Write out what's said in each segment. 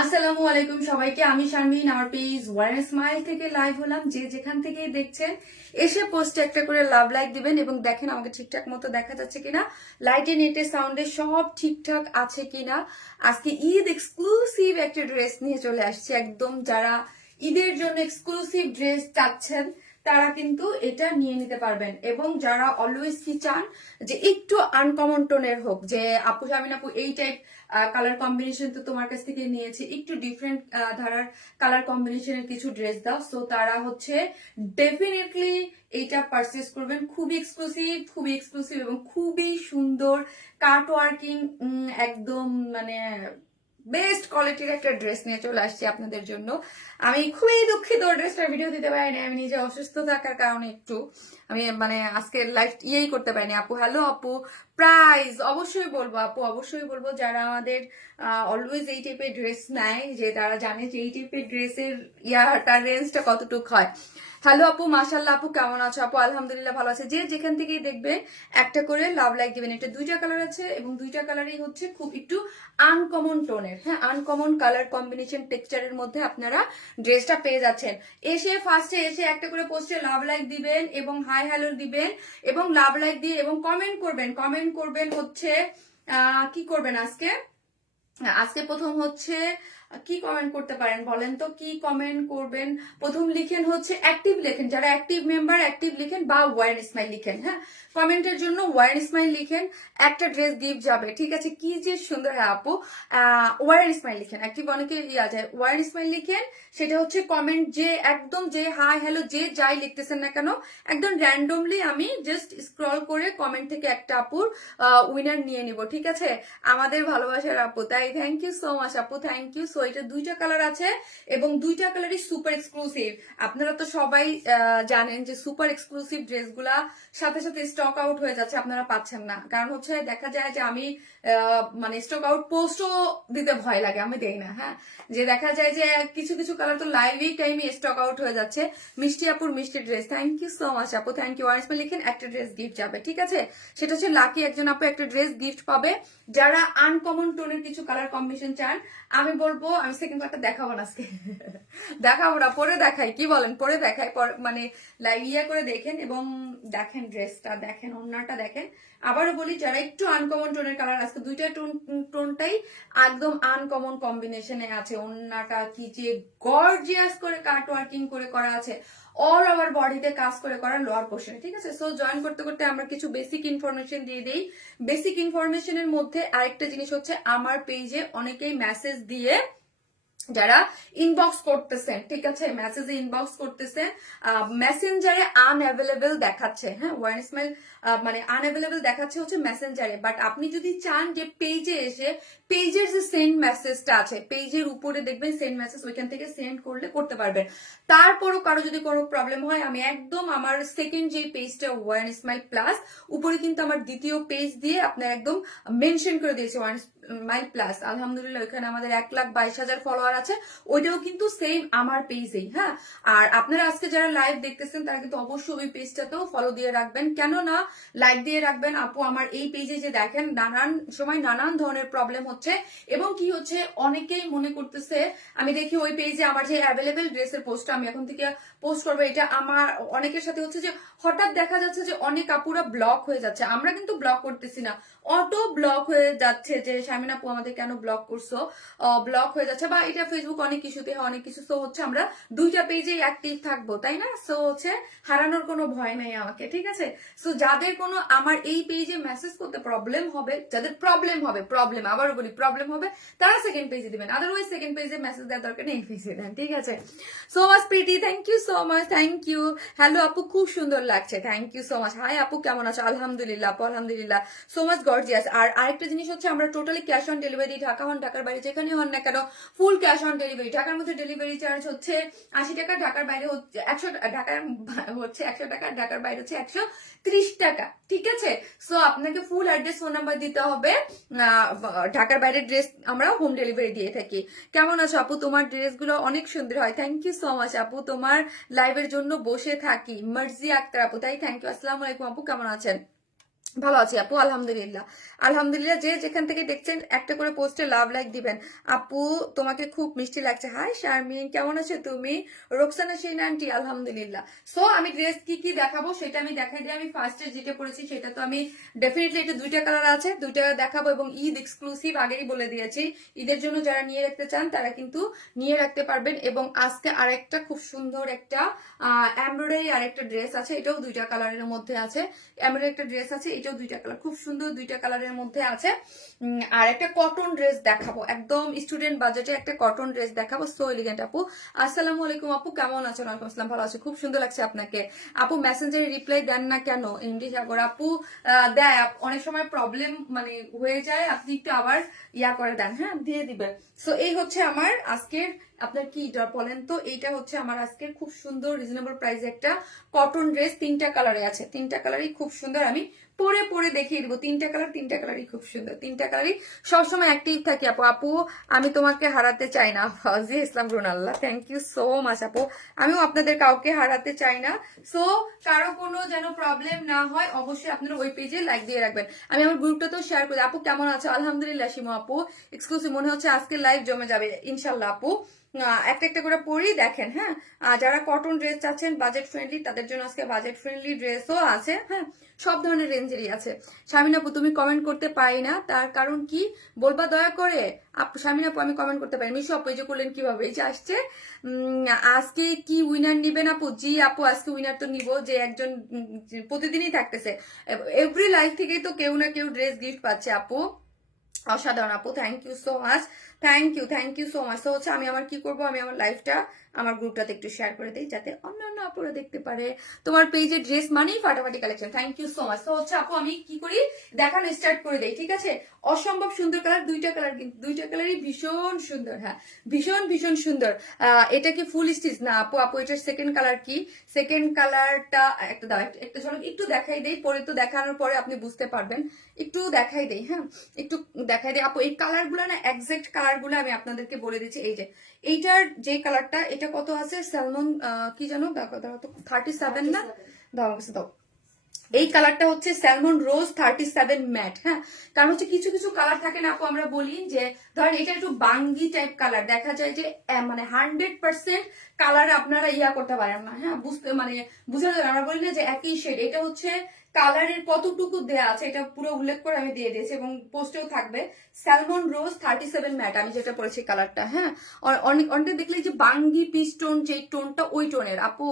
আসসালামু আলাইকুম সবাইকে। আমি শারমিন, আমার পেজ ওয়ারেন স্মাইল থেকে লাইভ হলাম। যে যেখান থেকে দেখছেন এসে পোস্টে একটা করে লাভ লাইক দিবেন এবং দেখেন আমাকে ঠিকঠাক মতো দেখা যাচ্ছে কিনা, লাইটে নেটে সাউন্ডে সব ঠিকঠাক আছে কিনা। আজকে ঈদ এক্সক্লুসিভ একটা ড্রেস নিয়ে চলে আসছে। একদম যারা ঈদের জন্য এক্সক্লুসিভ ড্রেস চাচ্ছেন তারা কিন্তু এটা নিয়ে নিতে পারবেন, এবং যারা অলওয়েজ কি চান যে একটু আনকমন টোনের হোক, যে আপু শামিন আপু এই টাইপ কালার কম্বিনেশন তো তোমার কাছ থেকে নিয়েছি, একটু ডিফারেন্ট ধারার কালার কম্বিনেশনের কিছু ড্রেস দাও, সো তারা হচ্ছে ডেফিনেটলি এইটা পারচেস করবেন। খুবই এক্সক্লুসিভ এবং খুবই সুন্দর কাট ওয়ার্কিং, একদম মানে বেস্ট কোয়ালিটির একটা ড্রেস নিয়ে চলে আসছি আপনাদের জন্য। আমি খুবই দুঃখিত ড্রেসটার ভিডিও দিতে পারিনি, আমি নিজে অসুস্থ থাকার কারণে একটু আমি মানে আজকে লাইভ ইয়েই করতে পারিনি। আপু হ্যালো আপু, প্রাইস অবশ্যই বলবো আপু, অবশ্যই বলবো। যারা আমাদের অলওয়েজ এই টাইপের ড্রেস নেয়, যে তারা জানে যে এই টাইপের ড্রেসের ইয়াটার রেঞ্জটা কতটুক হয়। হ্যালো আপু, মাশাল্লাহ আপু, কেমন আছো আপু? আলহামদুলিল্লাহ ভালো আছে। যে যেখান থেকেই দেখবে একটা করে লাভ লাইক দিবেন। এটা দুইটা কালার আছে এবং দুইটা কালারই হচ্ছে খুব একটু আনকমন টোনের, হ্যাঁ, আনকমন কালার কম্বিনেশন টেক্সচারের মধ্যে আপনারা ড্রেসটা পেয়ে যাচ্ছেন। এসে ফার্স্টে এসে একটা করে পোস্টে লাভ লাইক দিবেন এবং হাই হ্যালো দিবেন এবং লাভ লাইক দিয়ে এবং কমেন্ট করবেন হচ্ছে কি করবেন আজকে। আজকে প্রথম হচ্ছে কি কমেন্ট করতে পারেন বলেন তো, কি কমেন্ট করবেন? প্রথম লিখেন হচ্ছে অ্যাক্টিভ লেখেন, যারা অ্যাক্টিভ মেম্বার অ্যাক্টিভ লিখেন বা ওয়ারেন স্মাইল লিখেন। হ্যাঁ, কমেন্টের জন্য ওয়ারেন স্মাইল লিখেন, একটা ড্রেস গিফট যাবে। ঠিক আছে, কি যে সুন্দর। হ্যাঁ আপু, ওয়ারেন স্মাইল লিখেন, অ্যাক্টিভ অনেকে ইয়া যায়, ওয়ারেন স্মাইল লিখেন। সেটা হচ্ছে কমেন্ট, যে একদম যে হাই হ্যালো যে যাই লিখতেছেন না কেন, একদম র্যান্ডমলি আমি জাস্ট স্ক্রল করে কমেন্ট থেকে একটা আপুর উইনার নিয়ে নিব। ঠিক আছে, আমাদের ভালোবাসার আপু, তাই থ্যাংক ইউ সো মাচ আপু, থ্যাংক ইউ। সো এটা দুইটা কালার আছে এবং দুইটা কালারই সুপার এক্সক্লুসিভ। আপনারা তো সবাই জানেন যে সুপার এক্সক্লুসিভ ড্রেসগুলা সাথে সাথে স্টক আউট হয়ে যাচ্ছে, আপনারা পাচ্ছেন না। কারণ হচ্ছে দেখা যায় যে আমি মানে স্টক আউট পোস্টও দিতে ভয় লাগে, আমি দেই না। হ্যাঁ, যে দেখা যায় যে কিছু কিছু কালার তো লাইভই টাইমে স্টক আউট হয়ে যাচ্ছে। মিষ্টি আপুর মিষ্টি dress, thank you so much আপু, থ্যাংক ইউ। ওয়ারেন্স লিখেন, একটা ড্রেস গিফট যাবে। ঠিক আছে, সেটা হচ্ছে লাকি একজন আপু একটা ড্রেস গিফট পাবে। যারা আনকমন টোনের কিছু কালার কম্বিনেশন চান, আমি বলবো, আমি সেকেন্ড পার্টটা দেখাবো না আজকে দেখাবো না, পরে দেখাই, কি বলেন? পরে দেখাই, মানে ইয়ে করে দেখেন এবং দেখেন ড্রেসটা, দেখেন ওড়নাটা দেখেন। আবারও বলি, যারা একটু আনকমন টোনের কালার, আজকে দুইটা টোনটাই একদম আনকমন কম্বিনেশনে আছে। ওড়নাটা কি যে গর্জিয়াস করে কাট ওয়ার্কিং করে করা আছে, অল ওভার বডিতে কাজ করে করা লোয়ার পোর্শনে। ঠিক আছে, সো জয়েন করতে করতে আমরা কিছু বেসিক ইনফরমেশন দিয়ে দিই। বেসিক ইনফরমেশনের মধ্যে আরেকটা জিনিস হচ্ছে, আমার পেজে অনেকেই মেসেজ দিয়ে যারা ইনবক্স করতেছেন, ঠিক আছে, মেসেজে ইনবক্স করতেছেন, মেসেঞ্জারে আনঅ্যাভেলেবল দেখাচ্ছে। হ্যাঁ, ওয়ান স্মাইল মানে আনঅ্যাভেলেবল দেখাচ্ছে হচ্ছে মেসেঞ্জারে, বাট আপনি যদি চান যে পেজে এসে পেজের যে সেন্ড মেসেজটা আছে, পেজের উপরে দেখবেন সেন্ড মেসেজ, ওইখান থেকে সেন্ড করলে করতে পারবেন। তারপরও কারো যদি কোনো প্রবলেম হয়, আমি একদম আমার সেকেন্ড যে পেজটা ওয়ান স্মাইল প্লাস, উপরে কিন্তু আমার দ্বিতীয় পেজ দিয়ে আপনার একদম মেনশন করে দিয়েছে ওয়ান স্মাইল প্লাস। আলহামদুলিল্লাহ, ওইখানে আমাদের 1,22,000 ফলোয়ার আছে, ওইটাও কিন্তু সেম আমার পেজেই। হ্যাঁ, আর আপনারা আজকে যারা লাইভ দেখতেছেন তারা কিন্তু অবশ্যই ওই পেজটাতেও ফলো দিয়ে রাখবেন, কেন না লাইক দিয়ে রাখবেন। আপু আমার এই পেজে যে দেখেন নানান সময় নানান ধরনের প্রবলেম হচ্ছে, এবং কি হচ্ছে অনেকেই মনে করতেছে, আমি দেখি ওই পেজে আমার যে অ্যাভেলেবেল ড্রেসের পোস্টটা আমি এখন থেকে পোস্ট করবো, এটা আমার অনেকের সাথে হচ্ছে যে হঠাৎ দেখা যাচ্ছে যে অনেক আপুরা ব্লক হয়ে যাচ্ছে। আমরা কিন্তু ব্লক করতেছি না, অটো ব্লক হয়ে যাচ্ছে, যে শামিনা আপু আমাদের কেন ব্লক করছো, ব্লক হয়ে যাচ্ছে, বা এটা ফেসবুক অনেক কিছুতে অনেক কিছু। সো হচ্ছে আমরা দুইটা পেজেই অ্যাক্টিভ থাকবো, তাই না? সো হচ্ছে হারানোর কোনো ভয় নাই আমাকে। ঠিক আছে, সো যাদের কোনো আমার এই পেজে মেসেজ করতে প্রবলেম হবে, যাদের প্রবলেম আবারও বলি প্রবলেম হবে, তারা সেকেন্ড পেজে দিবেন, আদারওয়াইজ সেকেন্ড পেজে মেসেজ দেওয়ার দরকার নেই, পেজে দেন। ঠিক আছে, so much pretty, thank you so much, thank you. Hello আপু, খুব সুন্দর লাগছে, থ্যাংক ইউ সো মাচ। হাই আপু, কেমন আছো? আলহামদুলিল্লাহ আপু, আলহামদুলিল্লাহ, সো মাচ গর্জিয়াস। আর আরেকটা জিনিস হচ্ছে, আমরা totally cash on delivery, Dhaka হন ঢাকার বাইরে যেখানে হন না কেন, ফুল ক্যাশ অন ডেলিভারি। ঢাকার মধ্যে ডেলিভারি চার্জ হচ্ছে 80 টাকা, ঢাকার বাইরে হচ্ছে 100, ঢাকার হচ্ছে 100 টাকা, ঢাকার বাইরে হচ্ছে 130 টাকা। ঠিক আছে, সো আপনাকে ফুল অ্যাড্রেস ফোন নাম্বার দিতে হবে। ঢাকার বাইরের ড্রেস আমরা হোম ডেলিভারি দিয়ে থাকি। কেমন আছো আপু? তোমার ড্রেসগুলো অনেক সুন্দর হয়, থ্যাংক ইউ সো মাচ আপু। তোমার লাইভের জন্য বসে থাকি, মার্জি আক্তার আপু, তাই থ্যাংক ইউ। আসসালামু আলাইকুম আপু, কেমন আছেন? ভালো আছি আপু, আলহামদুলিল্লাহ। আলহামদুলিল্লাহ। যে যেখান থেকে দেখছেন একটা করে পোস্টে লাভ লাইক দিবেন। আপু তোমাকে খুব মিষ্টি লাগছে। হাই শারমিন, কেমন আছো তুমি? রোকসানা শিন আন্টি, আলহামদুলিল্লাহ। সো আমি ড্রেস কি কি দেখাবো সেটা আমি দেখাই দিই। আমি ফার্স্টে যেটা পরেছি সেটা তো আমি ডেফিনেটলি, এটা দুইটা কালার আছে, দুইটা দেখাবো এবং ঈদ এক্সক্লুসিভ আগেই বলে দিয়েছি। ঈদের জন্য যারা নিয়ে রাখতে চান তারা কিন্তু নিয়ে রাখতে পারবেন। এবং আজকে আরেকটা খুব সুন্দর একটা এমব্রয়ডারি আরেকটা ড্রেস আছে, এটাও দুইটা কালারের মধ্যে আছে। এমব্রয়ডারি একটা ড্রেস আছে, এটাও দুইটা কালার, খুব সুন্দর দুইটা কালারের মধ্যে আছে। আর একটা কটন ড্রেস দেখাবো, একদম স্টুডেন্ট বাজেটে একটা কটন ড্রেস দেখাবো। সো এলিগেন্ট আপু, আসসালামু আলাইকুম আপু, কেমন আছেন? ওয়ালাইকুম আসসালাম, ভালো আছি, খুব সুন্দর লাগছে আপনাকে। আপু মেসেঞ্জারে রিপ্লাই দেন না কেন? এমডি সাগর আপু দেয়, অনেক সময় প্রবলেম মানে হয়ে যায়, আপনি একটু আবার ইয়া করে দেন, হ্যাঁ দিয়ে দিবেন। সো এই হচ্ছে আমার আজকের, আপনার কি বলেন তো, এইটা হচ্ছে আমার আজকের খুব সুন্দর রিজনেবল প্রাইসে একটা কটন ড্রেস, তিনটা কালারে আছে, তিনটা কালারই খুব সুন্দর। আমি পরে পরে দেখিয়ে দিব, তিনটা কালার, তিনটা কালারই খুব সুন্দর, তিনটা কালারই সবসময় অ্যাক্টিভ থাকি আপু। আপু আমি তোমাকে হারাতে চাই না, ফাউজি ইসলাম রুনাল্লাহ, থ্যাংক ইউ সো মাচ আপু। আমিও আপনাদের কাউকে হারাতে চাই না। সো কারো কোনো যেন প্রবলেম না হয়, অবশ্যই আপনারা ওই পেজে লাইক দিয়ে রাখবেন। আমি আমার গ্রুপটাতেও শেয়ার করি। আপু কেমন আছো? আলহামদুলিল্লাহ। শিমু আপু এক্সক্লুসিভ, মনে হচ্ছে আজকে লাইভ জমে যাবে ইনশাল্লাহ আপু। একটা একটা করে পরি দেখেন, হ্যাঁ। যারা কটন ড্রেস চাচ্ছেন বাজেট ফ্রেন্ডলি, তাদের জন্য আজকে বাজেট ফ্রেন্ডলি ড্রেসও আছে, হ্যাঁ, সব ধরনের রেঞ্জেরই আছে। শামিন আপু তুমি কমেন্ট করতে পারি না, তার কারণ কি বলবা দয়া করে? আপু শামিন আপু আমি কমেন্ট করতে পারি। মিশু আপু এই যে করলেন কিভাবে, এই যে আসছে। আজকে কি উইনার নিবেন আপু? জি আপু আজকে উইনার তো নিব, যে একজন প্রতিদিনই থাকতেছে, এভরি লাইফ থেকেই তো কেউ না কেউ ড্রেস গিফট পাচ্ছে আপু। অসাধারণ আপু, thank you so much, thank you so much. তো হচ্ছে আমি আমার কি করব, আমি আমার লাইফটা আমার গ্রুপটাতে একটু শেয়ার করে দিই, যাতে অন্যান্য আপুরা দেখতে পারে। তোমার পেজে ড্রেস মানেই ফাটাফাটি collection, thank you so much. তো হচ্ছে আপু আমি কি করি দেখানো স্টার্ট করে দেই, ঠিক আছে? অসম্ভব সুন্দর কালার, দুইটা কালার, কিন্তু দুইটা কালারই ভীষণ সুন্দর, হ্যাঁ ভীষণ ভীষণ সুন্দর। এটা কি ফুল স্টিচ না আপু? আপু এটার সেকেন্ড কালার কি? সেকেন্ড কালারটা একটা দাও, একটা ঝলক একটু দেখাই দেই, পরে তো দেখানোর পরে আপনি বুঝতে পারবেন। একটু দেখাই দেই, হ্যাঁ একটু দেখাই দেই আপু। এই কালার গুলো না, এক্সাক্ট কালার গুলো আমি আপনাদেরকে বলে দিচ্ছি। এই যে এইটার যে কালারটা, এটা কত আছে? স্যালমন কি জানো, 37 না? দাও আমাকে দাও। এই কালারটা হচ্ছে স্যালমন রোজ 37 ম্যাট, হ্যাঁ। কারণ হচ্ছে কিছু কিছু কালার থাকে না আপু, আমরা বলি যে ধরেন এটা একটু বাঙ্গি টাইপ কালার, দেখা যায় যে মানে 100% কালার আপনারা ইয়া করতে পারেন না, হ্যাঁ বুঝতে মানে বুঝতে পারেন। আমরা বলি না যে একই শেড, এটা হচ্ছে কালারের কতটুকু দেয়া আছে এটা পুরো উল্লেখ করে আমি দিয়ে দিয়েছি, এবং পোস্টেও থাকবে স্যালমন রোজ 37 ম্যাট, আমি যেটা পরেছি কালারটা, হ্যাঁ। অনেক অনেকে দেখলে যে বাঙ্গি পিচ টোন, যে টোনটা ওই টোনের আপু।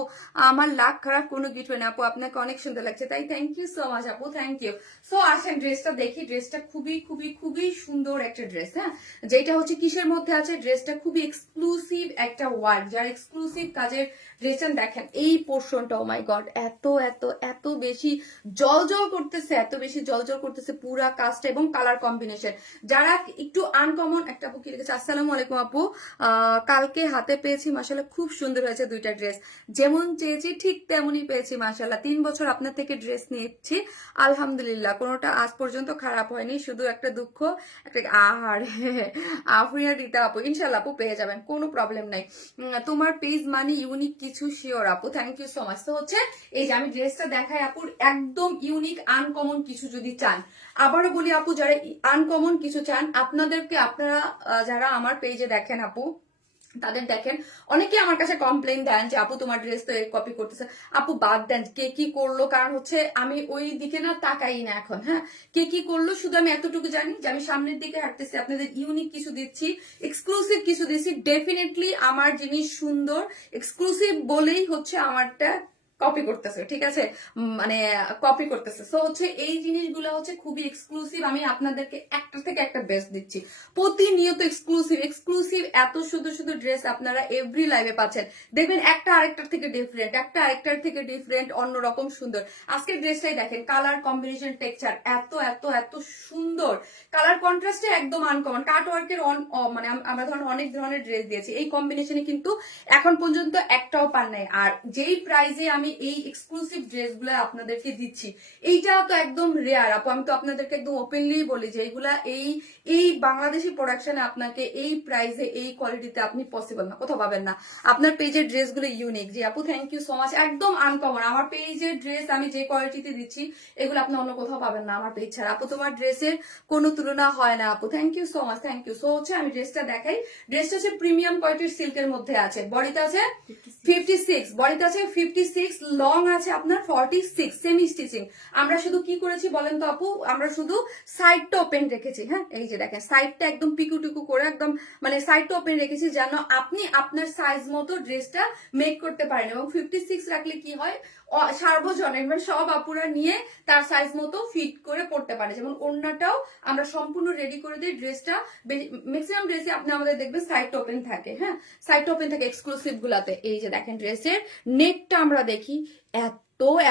আমার লাখ খারাপ কোনো কিছু না আপু, আপনাকে অনেক সুন্দর লাগছে, তাই থ্যাংক ইউ সো মাচ আপু, থ্যাংক ইউ। সো আসেন ড্রেসটা দেখি। ড্রেসটা খুবই খুবই খুবই সুন্দর একটা ড্রেস, হ্যাঁ। যেটা হচ্ছে কিসের মধ্যে আছে, ড্রেসটা খুবই এক্সক্লুসিভ একটা ওয়ার্ড, যার এক্সক্লুসিভ কাজের ড্রেসটা দেখেন। এই পোর্শনটা, ও মাই গড, এত এত এত বেশি জলজল করতেছে, এত বেশি জলজল করতেছে পুরা কাজটা এবং কালার কম্বিনেশন। যারা একটু আনকমন, একটা আপু কি লিখেছে, আসসালামু আলাইকুম আপু, কালকে হাতে পেয়েছি মাশাআল্লাহ, খুব সুন্দর হয়েছে দুইটা ড্রেস, যেমন চেয়েছি ঠিক তেমনই পেয়েছি মাশাআল্লাহ। 3 বছর আপনার থেকে ড্রেস নিয়েছি, আলহামদুলিল্লাহ কোনোটা আজ পর্যন্ত খারাপ হয়নি, শুধু একটা দুঃখ, একটা আহার আফরিয়া রিতা আপু, ইনশাল্লাহ আপু পেয়ে যাবেন, কোনো প্রবলেম নাই। তোমার পেজ মানে ইউনিক কিছু, শিওর আপু, থ্যাংক ইউ সো মাচ। তো হচ্ছে এই যে আমি ড্রেসটা দেখাই আপুর, একদম ইউনিক আনকমন কিছু যদি চান, আবারও বলি আপু, যারা আনকমন কিছু চান, আপনাদেরকে, আপনারা যারা আমার পেজে দেখেন আপু, তাদের দেখেন অনেকে আমার কাছে কমপ্লেন দেন যে আপু তোমার ড্রেস তো কপি করতেছে। আপু বাদ দেন কে কি করলো, কারণ হচ্ছে আমি ওই দিকে না তাকাই না এখন, হ্যাঁ। কে কি করলো শুধু আমি এতটুকু জানি যে আমি সামনের দিকে হাঁটতেছি, আপনাদের ইউনিক কিছু দিচ্ছি, এক্সক্লুসিভ কিছু দিচ্ছি। ডেফিনেটলি আমার জিনিস সুন্দর, এক্সক্লুসিভ বলেই হচ্ছে আমারটা কপি করতেছে, ঠিক আছে, মানে কপি করতেছে। সো হচ্ছে এই জিনিসগুলো হচ্ছে খুবই এক্সক্লুসিভ, আমি আপনাদেরকে একটা থেকে একটা বেস্ট দিচ্ছি, প্রতিনিয়ত এক্সক্লুসিভ এক্সক্লুসিভ। এত শুধু শুধু ড্রেস আপনারা এভরি লাইভে পাচ্ছেন, দেখবেন একটা আরেকটার থেকে ডিফারেন্ট, একটা আরেকটার থেকে ডিফারেন্ট, অন্যরকম সুন্দর। আজকের ড্রেসটাই দেখেন, কালার কম্বিনেশন, টেক্সচার এত এত এত সুন্দর, কালার কন্ট্রাস্টে একদম আনকমন, কাট ওয়ার্কের মানে আমরা ধরেন অনেক ধরনের ড্রেস দিয়েছি, এই কম্বিনেশনে কিন্তু এখন পর্যন্ত একটাও পান নাই। আর যেই প্রাইজে আমি আমি এই এক্সক্লুসিভ ড্রেসগুলো আপনাদেরকে দিচ্ছি। এইটা তো একদম রেয়ার আপু, আমি তো আপনাদেরকে একদম ওপেনলি বলি যে এইগুলা এই এই বাংলাদেশি প্রোডাকশনে আপনাকে এই প্রাইসে এই কোয়ালিটিতে আপনি পসিবল না, কোথাও পাবেন না। আপনার পেজের ড্রেসগুলো ইউনিক। জি আপু থ্যাংক ইউ সো মাচ, একদম আনকমন। আমার পেজের ড্রেস আমি যে কোয়ালিটিতে দিচ্ছি এগুলো আপনি অন্য কোথাও পাবেন না আমার পেজ ছাড়া। আপু তোমার ড্রেসের কোনো তুলনা হয় না আপু, thank you so much, thank you. So হচ্ছে আমি ড্রেসটা দেখাই। ড্রেসটা হচ্ছে প্রিমিয়াম কোয়ালিটির সিল্কের মধ্যে আছে, বডিতে আছে 56, বডিতে আছে 56, লং আছে আপনার 46, সেমি স্টিচিং। আমরা শুধু কি করেছি বলেন তো আপু, আমরা শুধু সাইডটা ওপেন রেখেছি। হ্যাঁ এই যে দেখেন সাইডটা একদম পিকু টিকু করে একদম মানে সাইডটা ওপেন রেখেছি যেন আপনি আপনার সাইজ মতো ড্রেসটা মেক করতে পারেন। এবং 56 রাখলে কি হয়, সার্বজনীন মানে সব আপুরা নিয়ে তার সাইজ মতো ফিট করে পড়তে পারে। যেমন ওড়নাটাও আমরা সম্পূর্ণ রেডি করে দিই। ড্রেসটা ম্যাক্সিমাম ড্রেসে আপনি আমাদের দেখবেন সাইড ওপেন থাকে। হ্যাঁ সাইড ওপেন থাকে এক্সক্লুসিভ গুলাতে। এই যে দেখেন ড্রেসের নেকটা আমরা দেখি এত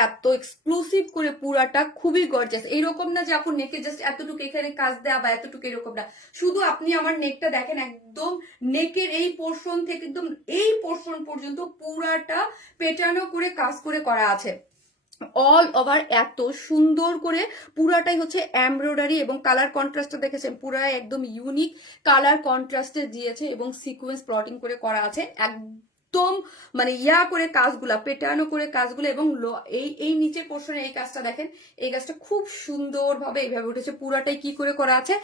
এত এক্সক্লুসিভ করে, পুরাটা খুবই গর্জিয়াস। এইরকম না যে আপু নেকে জাস্ট এতটুকু এখানে কাজ দেওয়া বা এতটুকু, এরকম না। শুধু আপনি আমার নেকটা দেখেন, একদম নেকের এই পোর্শন থেকে একদম এই পোর্শন পর্যন্ত পুরাটা পেটানো করে কাজ করে করা আছে। অল ওভার এত সুন্দর করে পুরাটাই হচ্ছে এমব্রয়ডারি এবং কালার কন্ট্রাস্টটা দেখেছেন পুরাই একদম ইউনিক কালার কন্ট্রাস্টে দিয়েছে এবং সিকোয়েন্স প্লটিং করে করা আছে। একদম মানে ইয়া করে কাজগুলা পেটানো করে কাজগুলো। এবং এই এই নিচের পোর্শনে এই কাজটা দেখেন, এই কাজটা খুব সুন্দরভাবে এইভাবে উঠেছে। পুরাটাই কি করে করা আছে,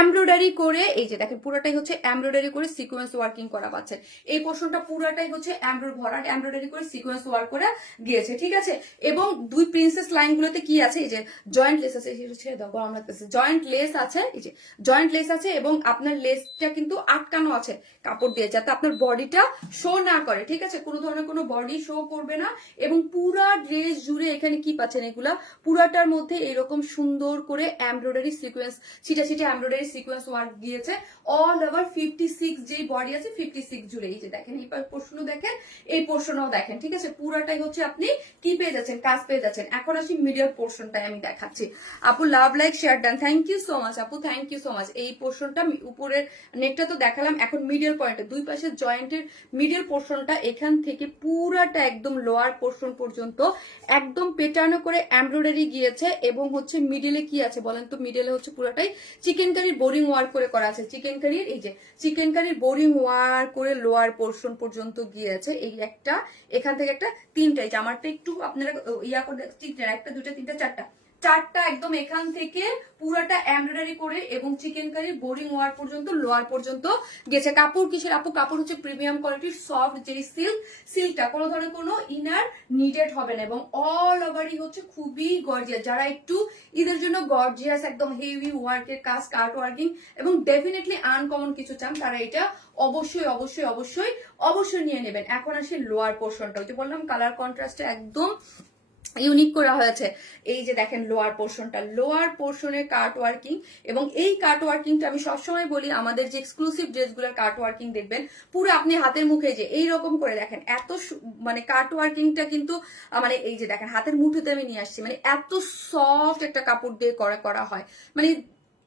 এমব্রয়ডারি করে। এই যে দেখেন পুরাটাই হচ্ছে এমব্রয়ডারি করে সিকোয়েন্স ওয়ার্কিং করা পাচ্ছে। এই পোর্শনটা পুরাটাই হচ্ছে ভরাট এমব্রয়ডারি করে সিকোয়েন্স ওয়ার্ক করে দিয়েছে, ঠিক আছে। এবং দুই প্রিন্সেস লাইন গুলোতে কি আছে, এই যে জয়েন্ট লেস আছে, গরম লাগতেছে, জয়েন্ট লেস আছে, এই যে জয়েন্ট লেস আছে। এবং আপনার লেসটা কিন্তু আটকানো আছে কাপড় দিয়ে, যাতে আপনার বডিটা শো না করে, ঠিক আছে, কোনো ধরনের কোনো বডি শো করবে না। এবং পুরা ড্রেস জুড়ে এখানে কি পাচ্ছেন, এগুলা পুরাটার মধ্যে এরকম সুন্দর করে এমব্রয়ডারি সিকোয়েন্স ছিটা ছিটা এমব্রয়ডারি সিকোয়েন্স ওয়ার্ক দিয়েছে। অল ওভার 56 যেই বডি আছে 56 জুড়ে। এই যে দেখেন এই পোর্শনও দেখেন, এই পোর্শনও দেখেন, ঠিক আছে। পুরাটাই হচ্ছে আপনি কি পেয়ে যাচ্ছেন, কাজ পেয়ে যাচ্ছেন। এখন আসি মিডিয়াল পোর্শনটাই আমি দেখাচ্ছি। আপু love like share done, thank you so much আপু, থ্যাংক ইউ সো মাচ। এই পোর্শনটা উপরের নেকটা তো দেখালাম, এখন মিডিয়াল পয়েন্টে দুই পাশের জয়েন্টের মিডিয়াল পোর্শনটা এখান থেকে পুরাটা একদম লোয়ার পোর্শন পর্যন্ত একদম পেটানো করে এমব্রয়ডারি গিয়েছে। এবং হচ্ছে মিডিলে কি আছে বলেন তো, মিডিলে হচ্ছে পুরাটাই চিকেন কারির বোরিং ওয়ার্ক করে করা আছে। চিকেন কারির এই যে চিকেন কারির বোরিং ওয়ার্ক করে লোয়ার পোর্শন পর্যন্ত গিয়েছে। এই একটা এখান থেকে একটা তিনটাই, আমারটা একটু আপনারা ইয়া করে তিনটা, একটা দুটা তিনটা চারটা একদম এখান থেকে পুরাটা এমব্রয়ডারি করে এবং চিকেন কারি বোরিং ওয়ার পর্যন্ত লোয়ার পর্যন্ত গেছে। কাপড় কিসের আপু, কাপড় হচ্ছে প্রিমিয়াম কোয়ালিটির সফট যেই সিল্কটা কোনো ধরনের কোনো ইনার নিডেড হবে না। এবং অল ওভারই হচ্ছে খুবই গর্জিয়াস। যারা একটু ঈদের জন্য গর্জিয়াস একদম হেভি ওয়ার্কের কাজ, কার্ট ওয়ার্কিং এবং ডেফিনেটলি আনকমন কিছু চান, তারা এটা অবশ্যই অবশ্যই অবশ্যই অবশ্যই নিয়ে নেবেন। এখন আসি লোয়ার পোর্শনটা, ওই যে বললাম কালার কন্ট্রাস্টে একদম ইউনিক করা হয়েছে। এই যে দেখেন লোয়ার পোর্শনটা, লোয়ার পোর্শনের কাট ওয়ার্কিং। এবং এই কাট ওয়ার্কিংটা আমি সবসময় বলি, আমাদের যে এক্সক্লুসিভ ড্রেসগুলোর কাট ওয়ার্কিং দেখবেন পুরো আপনি হাতের মুখে যে এইরকম করে দেখেন, এত মানে কাট ওয়ার্কিংটা কিন্তু মানে এই যে দেখেন হাতের মুঠোতে আমি নিয়ে আসছি, মানে এত সফট একটা কাপড় দিয়ে করা হয়। মানে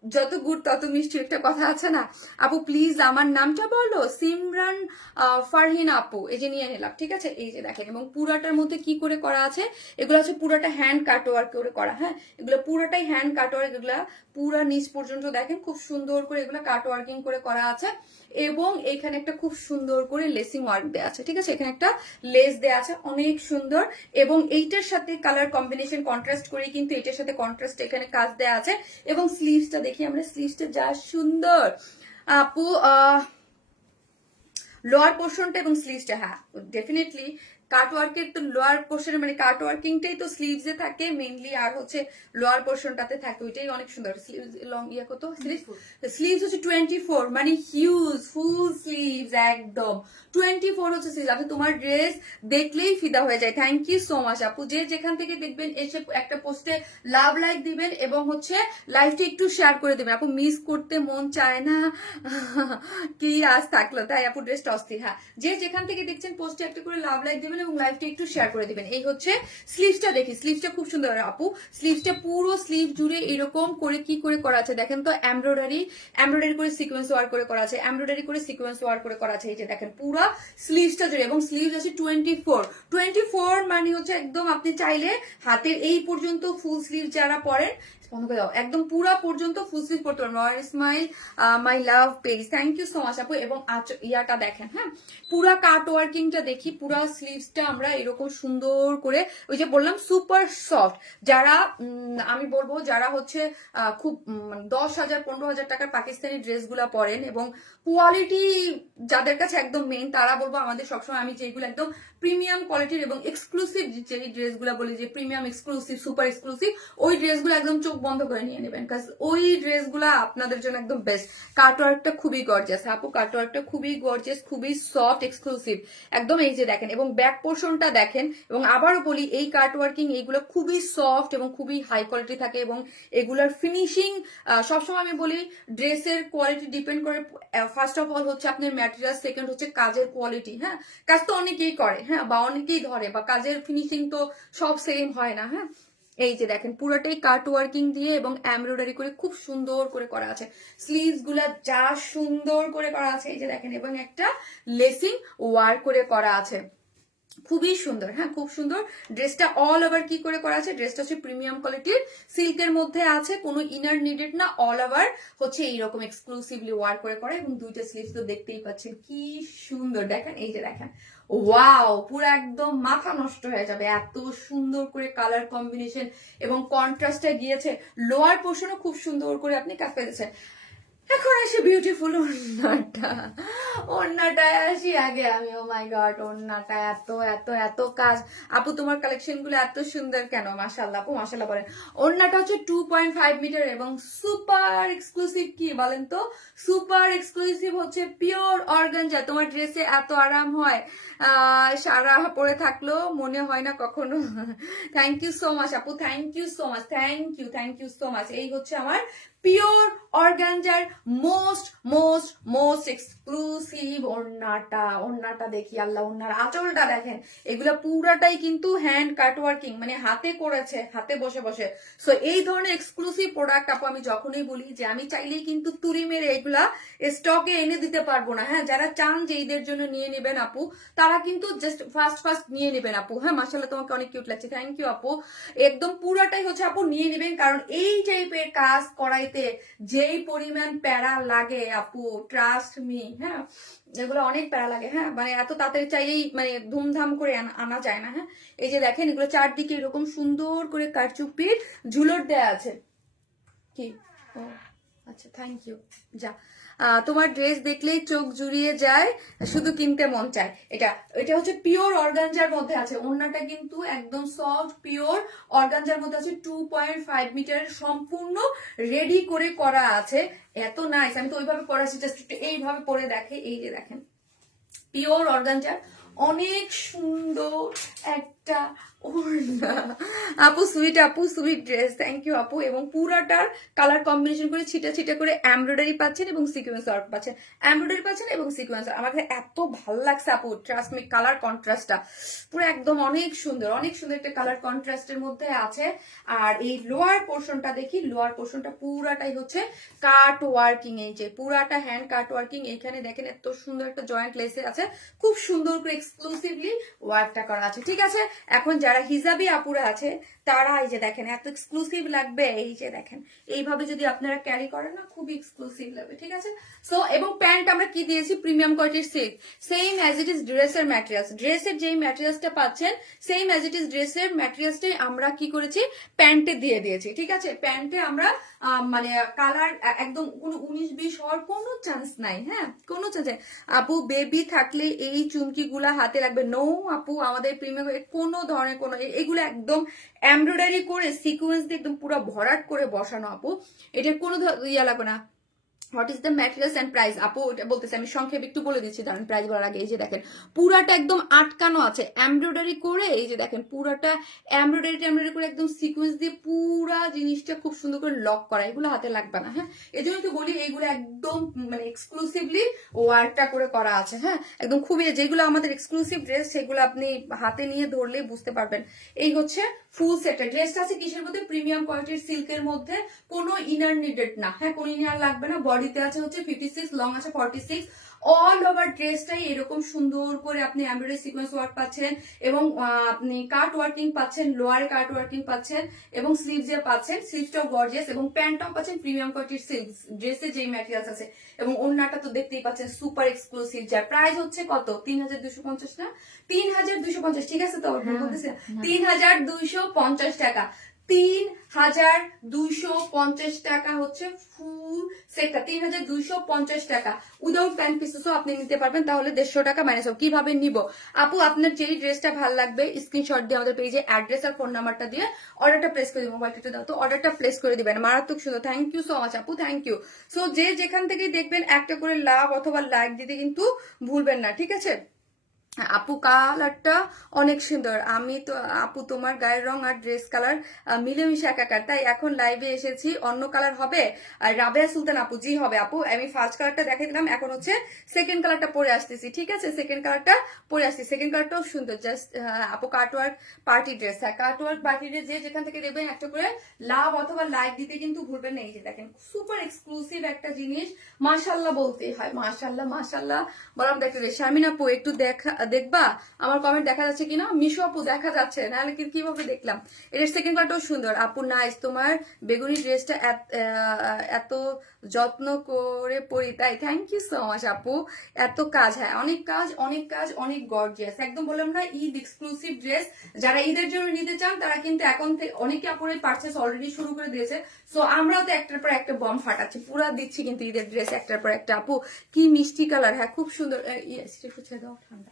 যত গুড় তত মিষ্টি একটা কথা আছে না আপু, প্লিজ আমার নামটা বলো, সিমরান ফারহিন আপু। এই যে নিয়ে নিলাম, ঠিক আছে। এই যে দেখেন এবং পুরাটার মধ্যে কি করে করা আছে, এগুলো হচ্ছে পুরাটা হ্যান্ড কাট ওয়ার্ক করে করা। হ্যাঁ এগুলো পুরাটাই হ্যান্ড কাট ওয়ার্ক, এগুলা পুরা নিচ পর্যন্ত দেখেন খুব সুন্দর করে এগুলো কাট ওয়ার্কিং করে করা আছে। এবং এখানে একটা খুব সুন্দর করে লেসিং ওয়ার্ক দেওয়া আছে, ঠিক আছে, এখানে একটা লেস দেওয়া আছে অনেক সুন্দর। এবং এইটার সাথে কালার কম্বিনেশন কন্ট্রাস্ট করে কিন্তু এটার সাথে কন্ট্রাস্ট এখানে কাজ দেওয়া আছে। এবং স্লিভসটা দেখি আমরা, স্লিভসটা যা সুন্দর আপু, লোয়ার পোর্শনটা এবং স্লিভসটা, হ্যাঁ ডেফিনেটলি কাটওয়ার্কের তো লোয়ার পোর্শনে মানে কাটওয়ার্কিংটাই তো স্লিভসে থাকে মেইনলি, আর হচ্ছে লোয়ার পোর্শনটাতে থাকে, ওইটাই অনেক সুন্দর। স্লিভস লং ইয়া কত, স্লিভস হচ্ছে 24, মানে হিউজ ফুল স্লিভস একদম 24 হচ্ছে স্লিভস। আপনি তোমার ড্রেস দেখলেই ফিদা হয়ে যায়। থ্যাংক ইউ সো মাচ আপু, যে যেখান থেকে দেখবেন এসে একটা পোস্টে লাভ লাইক দিবেন এবং হচ্ছে লাইভটা একটু শেয়ার করে দিবেন আপু, মিস করতে মন চায় না কি আজ থাকলো তাই আপু, ড্রেসটা অস্থির। হ্যাঁ যে যেখান থেকে দেখছেন পোস্টে একটা করে লাভ লাইক দিবেন এবং লাইভটা একটু শেয়ার করে দিবেন। এই হচ্ছে স্লিভসটা, দেখি স্লিভসটা খুব সুন্দর আপু, স্লিভসটা পুরো স্লিভ জুড়ে এরকম করে কি করে করা আছে দেখেন তো, এমব্রয়ডারি করে সিকোয়েন্স ওয়ার্ক করে করা আছে, এমব্রয়ডারি করে সিকোয়েন্স ওয়ার্ক করে করা আছে। এই যে দেখেন পুরো স্লিভসটা জুড়ে, এবং স্লিভস আছে 24 মানে হচ্ছে একদম আপনি চাইলে হাতের এই পর্যন্ত ফুল স্লিভ যারা পরেন, বন্ধ করে দাও, একদম পুরা পর্যন্ত ফুল স্লিভ করতে পারবেন। Wear smile my love page, thank you so much আপু। এবং ইয়াটা দেখেন, হ্যাঁ পুরা কাট ওয়ার্কিংটা দেখি, পুরা স্লিভসটা আমরা এরকম সুন্দর করে, ওই যে বললাম সুপার সফট, যারা আমি বলবো যারা হচ্ছে খুব 10,000 15,000 টাকার পাকিস্তানি ড্রেসগুলা পরেন এবং কোয়ালিটি যাদের কাছে একদম মেইন, তারা বলবো আমাদের সবসময় আমি যেগুলো একদম প্রিমিয়াম কোয়ালিটির এবং এক্সক্লুসিভ যে ড্রেসগুলো বলি যে প্রিমিয়াম এক্সক্লুসিভ সুপার এক্সক্লুসিভ, ওই ড্রেসগুলো একদম চোখ বন্ধ করে নিয়ে নেবেন, কারণ ওই ড্রেসগুলো আপনাদের জন্য একদম বেস্ট। কাটওয়ার্কটা খুবই গর্জিয়াস আপু, কাটওয়ার্কটা খুবই গর্জিয়াস, খুবই সফট এক্সক্লুসিভ একদম। এই যে দেখেন, এবং ব্যাক পোর্শনটা দেখেন, এবং আবারও বলি এই কাটওয়ার্কিং এইগুলো খুবই সফট এবং খুবই হাই কোয়ালিটি থাকে, এবং এগুলার ফিনিশিং সবসময় আমি বলি ড্রেসের কোয়ালিটি ডিপেন্ড করে, ফার্স্ট অফ অল হচ্ছে আপনার ম্যাটেরিয়াল, সেকেন্ড হচ্ছে কাজের কোয়ালিটি। হ্যাঁ কাজ তো অনেকেই করে, হ্যাঁ বা অনেকেই ধরে, বা কাজের ফিনিশিং তো সব সেম হয় না। হ্যাঁ এই যে দেখেন পুরোটাই কাট ওয়ার্কিং দিয়ে এবং এমব্রয়ডারি করে খুব সুন্দর করে করা আছে, স্লিভস গুলা যা সুন্দর করে করা আছে, এই যে দেখেন, এবং একটা লেসিং ওয়ার্ক করে করা আছে, খুবই সুন্দর। হ্যাঁ খুব সুন্দর। ড্রেসটা অল ওভার কি করে করা আছে, ড্রেসটা হচ্ছে প্রিমিয়াম কোয়ালিটির সিল্কের মধ্যে আছে, কোনো ইনার নিডেড না, অল ওভার হচ্ছে এইরকম এক্সক্লুসিভলি ওয়ার করে করা, এবং দুইটা স্লিভস তো দেখতেই পাচ্ছেন কি সুন্দর। দেখেন এই যে দেখেন, ওয়াও পুরো একদম মাথা নষ্ট হয়ে যাবে, এত সুন্দর করে কালার কম্বিনেশন এবং কন্ট্রাস্টটা গিয়েছে। লোয়ার পোর্শনও খুব সুন্দর করে আপনি কাজ পেয়েছেন। এখন আসি বিউটিফুল ওড়নাটায় আসি আগে আমি। ও মাই গড, ওড়নাটা এত এত এত কাজ। আপু তোমার কালেকশন গুলো এত সুন্দর কেন? মাশাআল্লাহ আপু, মাশাআল্লাহ বলেন। ওড়নাটা হচ্ছে 2.5 মিটার এবং সুপার এক্সক্লুসিভ, কি বলেন তো, সুপার এক্সক্লুসিভ হচ্ছে পিওর অর্গানজা। তোমার ড্রেসে এত আরাম হয়, সারা পরে থাকলেও মনে হয় না কখনো। থ্যাংক ইউ সো মাচ আপু, thank you so much, thank you so much. এই হচ্ছে আমার পিওর অর্গানজার মোস্ট মোস্ট মোস্ট এক্সক্লুসিভ ওড়নাটা দেখি, আল্লাহ ওড়নার আঁচলটা দেখেন, এগুলা পুরাটাই কিন্তু হ্যান্ড কাট ওয়ার্কিং, মানে হাতে করেছে, হাতে বসে বসে। সো এই ধরনের এক্সক্লুসিভ প্রোডাক্ট আপু আমি যখনই বলি যে আমি চাইলেই কিন্তু তুড়ি মেরে এগুলা স্টকে এনে দিতে পারবো না। হ্যাঁ যারা চান যে ঈদের জন্য নিয়ে নেবেন আপু, তারা কিন্তু জাস্ট ফার্স্ট নিয়ে নেবেন আপু। হ্যাঁ মাশাআল্লাহ তোমাকে অনেক কিউট লাগছে, থ্যাংক ইউ আপু। একদম পুরাটাই হচ্ছে আপু নিয়ে নেবেন, কারণ এই টাইপের কাজ করাই যেই পরিমাণ প্যারা লাগে আপু, ট্রাস্ট মি। হ্যাঁ এগুলো অনেক প্যারা লাগে, হ্যাঁ মানে এত তাড়াতাড়ি চাইলেই মানে ধুমধাম করে আনা যায় না। হ্যাঁ এই যে দেখেন, এগুলো চারদিকে এরকম সুন্দর করে কারচুপির ঝুলট দেয়া আছে। কি ও আচ্ছা, থ্যাংক ইউ। যা তোমার ড্রেস দেখলেই চোখ জুড়িয়ে যায়, শুধু কিনতে মন চায়। এটা হচ্ছে পিওর অর্গানজার মধ্যে আছে, ওড়নাটা কিন্তু একদম সফট পিওর অর্গানজার মধ্যে আছে, 2.5 মিটার সম্পূর্ণ রেডি করে করা আছে। এত নাইস, আমি তো ওইভাবে পরাছি, জাস্ট একটু এইভাবে পরে দেখে। এই যে দেখেন পিওর অর্গানজার অনেক সুন্দর একটা ওড়না। আপু সুইট ড্রেস, থ্যাংক ইউ আপু। এবং পুরাটার কালার কম্বিনেশন করে ছিটা করে এমব্রয়ডারি পাচ্ছেন এবং সিকোয়েন্স ওয়ার্ক পাচ্ছেন, এমব্রয়ডারি পাচ্ছেন এবং সিকোয়েন্স। আমার এত ভালো লাগছে আপু, ট্রাস্ট মি, কালার কন্ট্রাস্টটা পুরো একদম অনেক সুন্দর একটা কালার কন্ট্রাস্টের মধ্যে আছে। আর এই লোয়ার পোর্শনটা দেখি, লোয়ার পোর্শনটা পুরাটাই হচ্ছে কাট ওয়ার্কিং, এই যে পুরাটা হ্যান্ড কাট ওয়ার্কিং। এইখানে দেখেন এত সুন্দর একটা জয়েন্ট লেসে আছে, খুব সুন্দর করে এক্সক্লুসিভলি ওয়ার্কটা করা আছে। ঠিক আছে, এখন যারা হিজাবি আপুরা আছে তারা এই যে দেখেন এত এক্সক্লুসিভ লাগবে, এই যে দেখেন এইভাবে যদি আপনারা ক্যারি করেন না, খুব এক্সক্লুসিভ লাগবে। ঠিক আছে, সো এবং প্যান্ট আমরা কি দিয়েছি, প্রিমিয়াম কোয়ালিটির silk, same as it is ড্রেসের ম্যাটেরিয়ালস, ড্রেসের যেই ম্যাটেরিয়ালসটা পাচ্ছেন সেম অ্যাজ ইট ইজ ড্রেসের ম্যাটেরিয়ালসটাই আমরা কি করেছি, প্যান্টে দিয়ে দিয়েছি। ঠিক আছে, প্যান্টে আমরা মানে কালার একদম কোনো 19-20 হওয়ার কোনো চান্স নাই। হ্যাঁ কোনো চান্স নাই আপু, বেবি থাকলে এই চুমকি গুলা হাতে লাগবে। নো আপু, আমাদের প্রিমিয়াম কোনো ধরনের কোনো, এগুলো একদম এমব্রয়ডারি করে সিকোয়েন্স দিয়ে একদম পুরো ভরাট করে বসানো আপু, এটার কোনো ইয়া লাগবে না। What is the materials and price? আপু ওটা বলতেছে, আমি সংক্ষেপে একটু বলে দিচ্ছি, কারণ প্রাইস বলার আগে এই যে দেখেন পুরাটা একদম আটকানো আছে এমব্রয়ডারি করে, এই যে দেখেন পুরাটা এমব্রয়ডারি করে একদম সিকোয়েন্স দিয়ে পুরা জিনিসটা খুব সুন্দর করে লক করা, এগুলো হাতে লাগবে না। হ্যাঁ, এই জন্য তো বলি এইগুলো একদম মানে এক্সক্লুসিভলি ওয়ার্কটা করে করা আছে। হ্যাঁ, একদম খুবই, যেগুলো আমাদের এক্সক্লুসিভ ড্রেস সেগুলো আপনি হাতে নিয়ে ধরলেই বুঝতে পারবেন। এই হচ্ছে ফুল সেটের ড্রেসটা আছে কিসের মধ্যে? প্রিমিয়াম কোয়ালিটির সিল্কের মধ্যে, কোনো ইনার নিডেড না। হ্যাঁ, কোনো ইনার লাগবে না। বডিতে আছে হচ্ছে 56, লং আছে 46। অল ওভার ড্রেসটাই এরকম সুন্দর করে আপনি এমব্রয়ডারি সিকোয়েন্স ওয়ার্ক পাচ্ছেন, এবং আপনি কাট ওয়ার্কিং পাচ্ছেন, লোয়ারে কাট ওয়ার্কিং পাচ্ছেন, এবং স্লিভসে পাচ্ছেন, স্লিভসটাও গর্জিয়াস, এবং প্যান্টটাও পাচ্ছেন প্রিমিয়াম কোয়ালিটির সিল্ক ড্রেসে যেই ম্যাটেরিয়ালস আছে, এবং ওড়নাটা তো দেখতেই পাচ্ছেন সুপার এক্সক্লুসিভ। যার প্রাইস হচ্ছে কত? 3250 না, 3250, ঠিক আছে তো? বলতেছে 3250 টাকা। 3250 টাকা হচ্ছে ফুল সেটটা, 3250 টাকা। উইদাউট প্যান্ট পিসেসও আপনি নিতে পারবেন, তাহলে 150 টাকা মাইনাস হবে। কিভাবে নিব? আপু আপনার যেই ড্রেসটা ভালো লাগবে স্ক্রিনশট দিয়ে আমাদের পেজে অ্যাড্রেস আর ফোন নাম্বারটা দিয়ে অর্ডারটা প্লেস করে দিবেন। মোবাইলটা দাও তো, অর্ডারটা প্লেস করে দিবেন। মারাত্মক সুন্দর, থ্যাংক ইউ সো মাচ আপু, থ্যাংক ইউ। সো যে যেখান থেকে দেখবেন একটা করে লাভ অথবা লাইক দিতে কিন্তু ভুলবেন না, ঠিক আছে? আপু কালারটা অনেক সুন্দর। আমি তো আপু তোমার গায়ের রং আর ড্রেস কালার মিলেমিশে একাকার, তাই এখন লাইভে এসেছি। অন্য কালার হবে? আর রাবেয়া সুলতান আপু, জি হবে আপু। আমি ফার্স্ট কালারটা দেখাই দিলাম, এখন হচ্ছে সেকেন্ড কালারটা পরে আসতেছি, ঠিক আছে? সেকেন্ড কালারটা পরে আসছি, সেকেন্ড কালারটাও সুন্দর। জাস্ট আপু কাটওয়ার্ক পার্টি ড্রেস, হ্যাঁ কাটওয়ার্ক পার্টি ড্রেস, যে যেখান থেকে দেখবেন একটা করে লাভ অথবা লাইক দিতে কিন্তু ভুলবেন না। এই যে দেখেন সুপার এক্সক্লুসিভ একটা জিনিস, মাশাল্লাহ বলতেই হয়, মাশাল্লাহ মাশাল্লাহ বললাম। দেখতে শারমিন আপু একটু দেখবা আমার কমেন্ট দেখা যাচ্ছে কিনা? মিশু আপু দেখা যাচ্ছে, নাহলে কিভাবে দেখলাম? এর সেকেন্ড কালারটাও সুন্দর আপু, নাইস। তোমার বেগুনি ড্রেসটা এত যত্ন করে পরি, তাই থ্যাংক ইউ সো মাচ আপু। এত কাজ, হ্যাঁ অনেক কাজ অনেক কাজ, অনেক গর্জিয়াস, একদম বললাম না ঈদ এক্সক্লুসিভ ড্রেস। যারা ঈদের জন্য নিতে চান তারা কিন্তু এখন থেকে অনেকে আপুরে পারচেস অলরেডি শুরু করে দিয়েছে। সো আমরাও তো একটার পর একটা বম ফাটাচ্ছি, পুরা দিচ্ছি কিন্তু ঈদের ড্রেস একটার পর একটা। আপু কি মিষ্টি কালার, হ্যাঁ খুব সুন্দর। দাও ঠান্ডা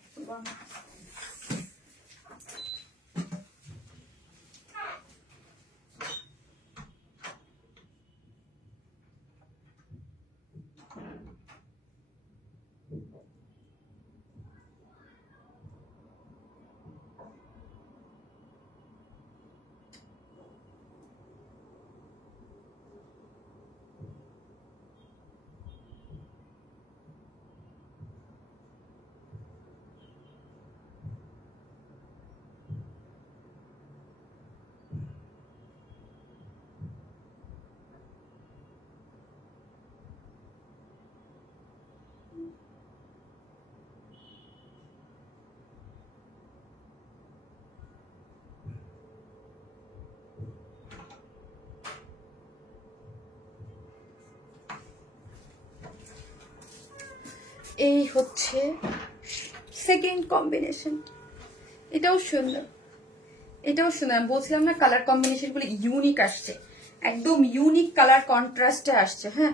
এই হচ্ছে সেকেন্ড কম্বিনেশন, এটাও সুন্দর, এটাও সুন্দর। আমি বলছিলাম না কালার কম্বিনেশন গুলো ইউনিক আসছে, একদম ইউনিক কালার কন্ট্রাস্টে আসছে। হ্যাঁ,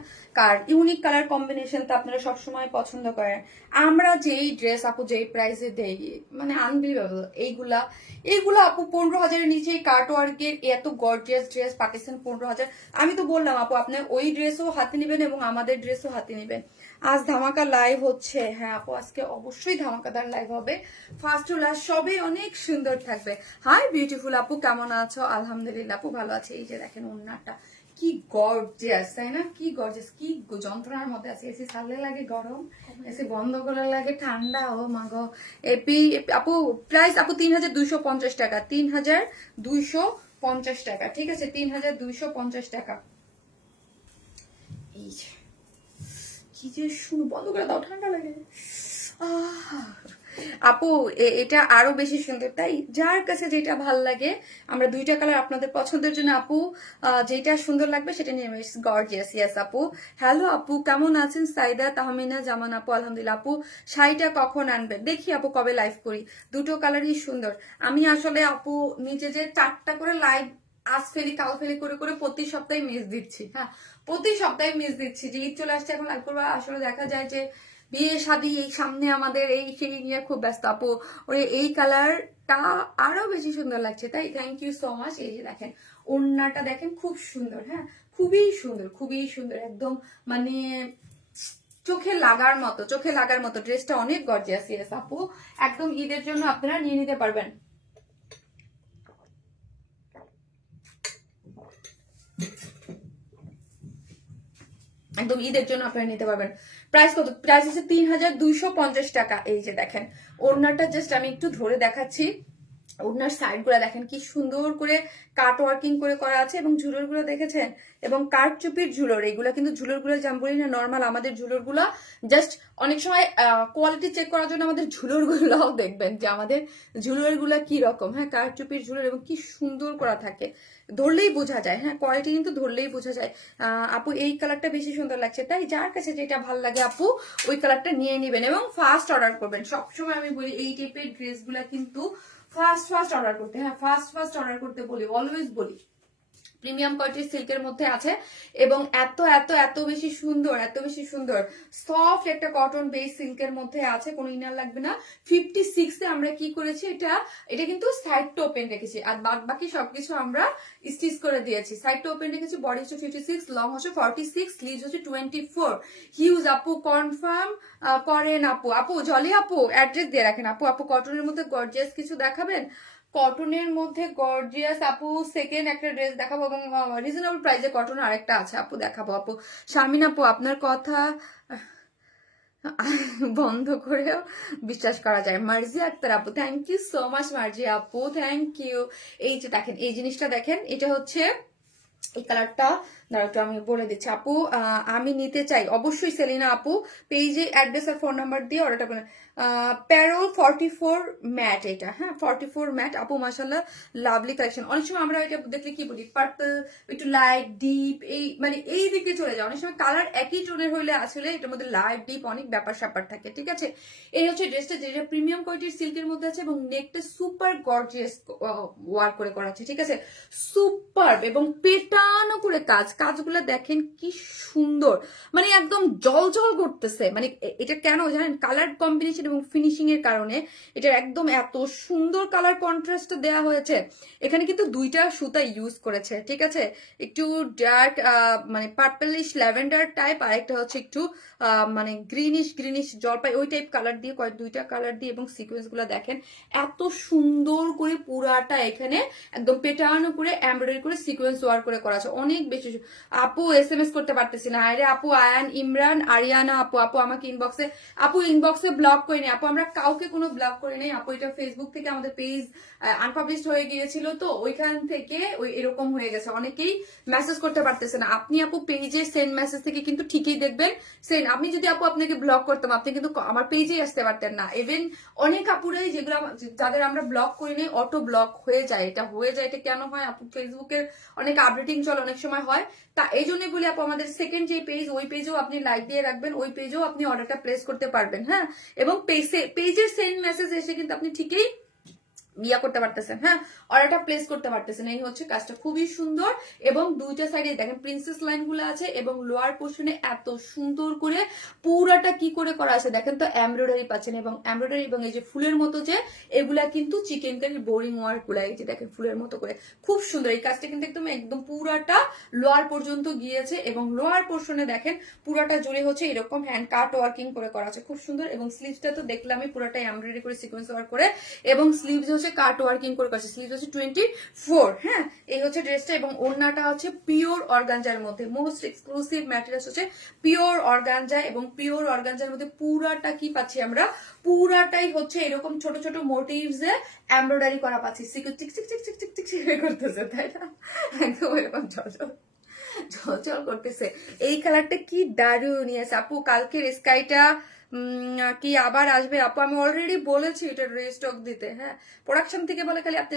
ইউনিক কালার কম্বিনেশন তো আপনারা সবসময় পছন্দ করেন। আমরা যেই ড্রেস আপু যেই প্রাইসে দেই, মানে আনবিলিভেবল। এইগুলা আপু 15,000-এর নিচে কার্ট ওয়ার্কের এত গর্জিয়াস ড্রেস পাকিস্তান 15,000। আমি তো বললাম আপু আপনি ওই ড্রেসও হাতে নেবেন এবং আমাদের ড্রেসও হাতে নেবেন। আজ ধামাকা লাইভ হচ্ছে, হ্যাঁ আপু আজকে অবশ্যই ধামাকাদার লাইভ হবে, ফার্স্ট টু লাস্ট সবই অনেক সুন্দর থাকবে। হাই বিউটিফুল আপু, কেমন আছো? আলহামদুলিল্লাহ আপু ভালো আছে। এই যে দেখেন ওড়নাটা কি গর্জিয়াস, তাই না? কি গর্জিয়াস, কি যন্ত্রণার মধ্যে আছে। এসি ছাড়লে লাগে গরম, এসি বন্ধ করলে লাগে ঠান্ডা। ও মাগো। আপু প্রাইস আপু 3250 টাকা, 3250 টাকা, ঠিক আছে? 3250 টাকা। এই যে কি যে শুনো, বন্ধ করে দাও, ঠান্ডা লাগে। আপু এটা আরো বেশি সুন্দর, তাই যার কাছে যেটা ভাল লাগে। আমরা দুইটা কালার আপনাদের পছন্দের জন্য আপু যেটা সুন্দর লাগবে সেটা নিয়ে গর্জিয়াস। ইয়েস আপু। হ্যালো আপু, কেমন আছেন? সাইদা তাহমিনা জামান আপু, আলহামদুলিল্লাহ। আপু শাড়িটা কখন আনবেন? দেখি আপু কবে লাইভ করি। দুটো কালারই সুন্দর। আমি আসলে আপু নিচে যে 4টা করে লাইভ আজ ফেলি কাল ফেলি করে করে প্রতি সপ্তাহে মিস দিচ্ছি। হ্যাঁ, প্রতি সপ্তাহে মিস দিচ্ছি। যে ঈদ চলে আসছে এখন লাইভ করবো, আসলে দেখা যায় যে বিয়ে শাদী এই সামনে আমাদের, এই সেই নিয়ে খুব ব্যস্ত আপু। ওরে এই কালারটা আরো বেশি সুন্দর লাগছে, তাই থ্যাংক ইউ সো মাচ। এই যে দেখেন ওড়নাটা দেখেন খুব সুন্দর, হ্যাঁ খুবই সুন্দর, খুবই সুন্দর, একদম মানে চোখে লাগার মতো, চোখে লাগার মতো। ড্রেসটা অনেক গর্জিয়াস। ইয়েস আপু, একদম ঈদের জন্য আপনারা নিয়ে নিতে পারবেন। একদম ঈদের জন্য আপনারা নিতে পারবেন। প্রাইস কত? প্রাইস হচ্ছে 3250 টাকা। এই যে দেখেন ওড়নাটা জাস্ট আমি একটু ধরে দেখাচ্ছি। ওড়নার সাইড গুলা দেখেন কি সুন্দর করে কাট ওয়ার্কিং করে করা আছে, এবং ঝুলোর গুলো দেখেছেন, এবং কারচুপির ঝুলোর। এইগুলা কিন্তু ঝুলোর গুলো যেমন বলি না নর্মাল আমাদের ঝুলোর গুলা, জাস্ট অনেক সময় কোয়ালিটি চেক করার জন্য আমাদের ঝুলোর গুলাও দেখবেন যে আমাদের ঝুলোর গুলা কি রকম, হ্যাঁ কারচুপির ঝুলোর, এবং কি সুন্দর করা থাকে, ধরলেই বোঝা যায়, হ্যাঁ কোয়ালিটি কিন্তু ধরলেই বোঝা যায়। আপু এই কালারটা বেশি সুন্দর লাগছে, তাই যার কাছে যেটা ভালো লাগে আপু ওই কালারটা নিয়ে নেবেন এবং ফার্স্ট অর্ডার করবেন। সবসময় আমি বলি এই টাইপের ড্রেসগুলা কিন্তু ফার্স্ট অর্ডার করতে, হ্যাঁ ফার্স্ট অর্ডার করতে বলি, অলওয়েজ বলি। প্রিমিয়াম কোয়ালিটির সিল্কের মধ্যে আছে, এবং এত এত এত বেশি সুন্দর, এত বেশি সুন্দর সফট একটা কটন বেস সিল্কের মধ্যে আছে, কোনো ইনার লাগবে না। 56 এ আমরা কি করেছি, এটা কিন্তু সাইডটা ওপেন রেখেছি, আর বাকি সবকিছু আমরা স্টিচ করে দিয়েছি। সাইডটা ওপেন রেখেছি, বডি হচ্ছে 56, লং হচ্ছে 46, স্লিভস হচ্ছে 24। হিউজ আপু কনফার্ম করেন আপু। আপু জলি আপু অ্যাড্রেস দিয়ে রাখেন আপু। আপু কটনের মধ্যে গর্জিয়াস কিছু দেখাবেন? কটনের মধ্যে গর্জিয়াস আপু সেকেন্ড একটা ড্রেস দেখাবো, এবং রিজনেবল প্রাইসে কটন আরেকটা আছে আপু, দেখাবো আপু। শারমিন আপু আপনার কথা বন্ধ করেও বিশ্বাস করা যায়। মার্জি আক্তার আপু থ্যাংক ইউ সো মাচ। মার্জি আপু থ্যাংক ইউ। এই যে দেখেন এই জিনিসটা দেখেন, এটা হচ্ছে এই কালারটা, দাঁড়া একটু আমি বলে দিচ্ছি আপু। আমি নিতে চাই অবশ্যই সেলিনা আপু, পেজে অ্যাড্রেস আর ফোন নাম্বার দিয়ে অর্ডারটা বলেন। প্যারোল 44 ম্যাট, এটা হ্যাঁ 44 ম্যাট আপু, মাশাল্লাহ লাভলি কালেকশন। অনেক সময় আমরা এটা দেখলে কি বলি, পার্পল একটু লাইট ডিপ, এই মানে এই দিকে চলে যায়। অনেক সময় কালার একই টোনের হইলে আসলে এটার মধ্যে লাইট ডিপ অনেক ব্যাপার স্যাপার থাকে, ঠিক আছে। এই হচ্ছে ড্রেসটা, যেটা প্রিমিয়াম কোয়ালিটির সিল্কের মধ্যে আছে, এবং নেকটা সুপার গর্জিয়াস ওয়ার্ক করে করা আছে, ঠিক আছে সুপার, এবং পেটানো করে কাজগুলো দেখেন কি সুন্দর, মানে একদম জল জল করতেছে। মানে এটা কেন জানেন, কালার কম্বিনেশন এবং ফিনিশিং এর কারণে এটা একদম এত সুন্দর কালার কন্ট্রাস্ট দেওয়া হয়েছে। এখানে কিন্তু দুইটা সুতা ইউজ করেছে, ঠিক আছে, একটু ডার্ক মানে পার্পলিশ ল্যাভেন্ডার টাইপ, আর একটা হচ্ছে একটু মানে গ্রিনিশ জলপাই ওই টাইপ কালার দিয়ে, দুইটা কালার দিয়ে, এবং সিকোয়েন্স গুলো দেখেন এত সুন্দর করে পুরাটা এখানে একদম পেটানো করে এমব্রয়ডারি করে সিকোয়েন্স ওয়ার্ক করে করা আছে, অনেক বেশি। আপু SMS করতে পারতেছি না, আরে আপু আয়ান ইমরান আরিয়ানা আপু, আপু আমাকে ইনবক্সে ব্লক করে নেই আপু, আমরা কাউকে কোনো ব্লক করে নেই আপু। এটা ফেসবুক থেকে আমাদের পেজ আনপাবলিশড হয়ে গিয়েছিল, তো ওইখান থেকে ওই এরকম হয়ে গেছে, অনেকেই মেসেজ করতে পারতেছে না। আপনি আপু পেজে সেন্ড মেসেজ থেকে কিন্তু ঠিকই দেখবেন সেন্ড। আমি যদি আপু আপনাকে ব্লক করতাম, আপনি কিন্তু আমার পেজেই আসতে পারতেন না। ইভেন অনেক আপুরাই যেগুলো যাদের আমরা ব্লক করি নেই অটো ব্লক হয়ে যায়, এটা কেন হয় আপু, ফেসবুকের অনেক আপডেটিং চল অনেক সময় হয়, তা এই জন্যই বলি আপু আমাদের সেকেন্ড যে পেজ, ওই পেজেও আপনি লাইক দিয়ে রাখবেন, ওই পেজেও আপনি অর্ডারটা প্লেস করতে পারবেন, হ্যাঁ। এবং পেজের সেন্ড মেসেজ এসে কিন্তু আপনি ঠিকই ইয়া করতে পারতেছেন, হ্যাঁ অর্ডারটা প্লেস করতে পারতেছেন। এই হচ্ছে কাজটা খুবই সুন্দর, এবং দুইটা সাইডে দেখেন প্রিন্সেস লাইন গুলো আছে, এবং লোয়ার পোর্শনে এত সুন্দর করে পুরাটা কি করে করা আছে দেখেন তো, এমব্রয়ডারি পাচ্ছেন, এবং এমব্রয়ডারি, এবং এই যে ফুলের মতো যে এগুলা কিন্তু চিকেন কারি বোরিং ওয়ার্ক গুলা, এই যে দেখেন ফুলের মতো করে খুব সুন্দর। এই কাজটা কিন্তু একদম পুরাটা লোয়ার পর্যন্ত গিয়েছে, এবং লোয়ার পোর্শনে দেখেন পুরাটা জুড়ে হচ্ছে এরকম হ্যান্ড কাট ওয়ার্কিং করে করা আছে, খুব সুন্দর। এবং স্লিভসটা তো দেখলামই পুরাটা এমব্রয়ডারি করে সিকোয়েন্স ওয়ার্ক করে, এবং স্লিভস হচ্ছে কাট ওয়ার্কিং করে করেছে, স্লিভস হচ্ছে 24, হ্যাঁ এই হচ্ছে ড্রেসটা। এবং ওড়নাটা হচ্ছে পিওর অর্গানজার মধ্যে, মোস্ট এক্সক্লুসিভ ম্যাটেরিয়ালস হচ্ছে পিওর অর্গানজা, এবং পিওর অর্গানজার মধ্যে পুরাটা কি পাচ্ছি আমরা, পুরাটাই হচ্ছে এরকম ছোট ছোট মোটিভস এ এমব্রয়ডারি করা পাচ্ছি, চিক চিক চিক চিক চিক চিক চিক করতেছে, তাই না, একদম এরকম ঝলঝল করতেছে। এই কালারটা কি দারুণ আছে আপু। কালকের স্কাইটা কি আবার আসবে আপু? আমি অলরেডি বলেছি এটা রিস্টক দিতে, হ্যাঁ প্রোডাকশন থেকে বলে খালি আপনি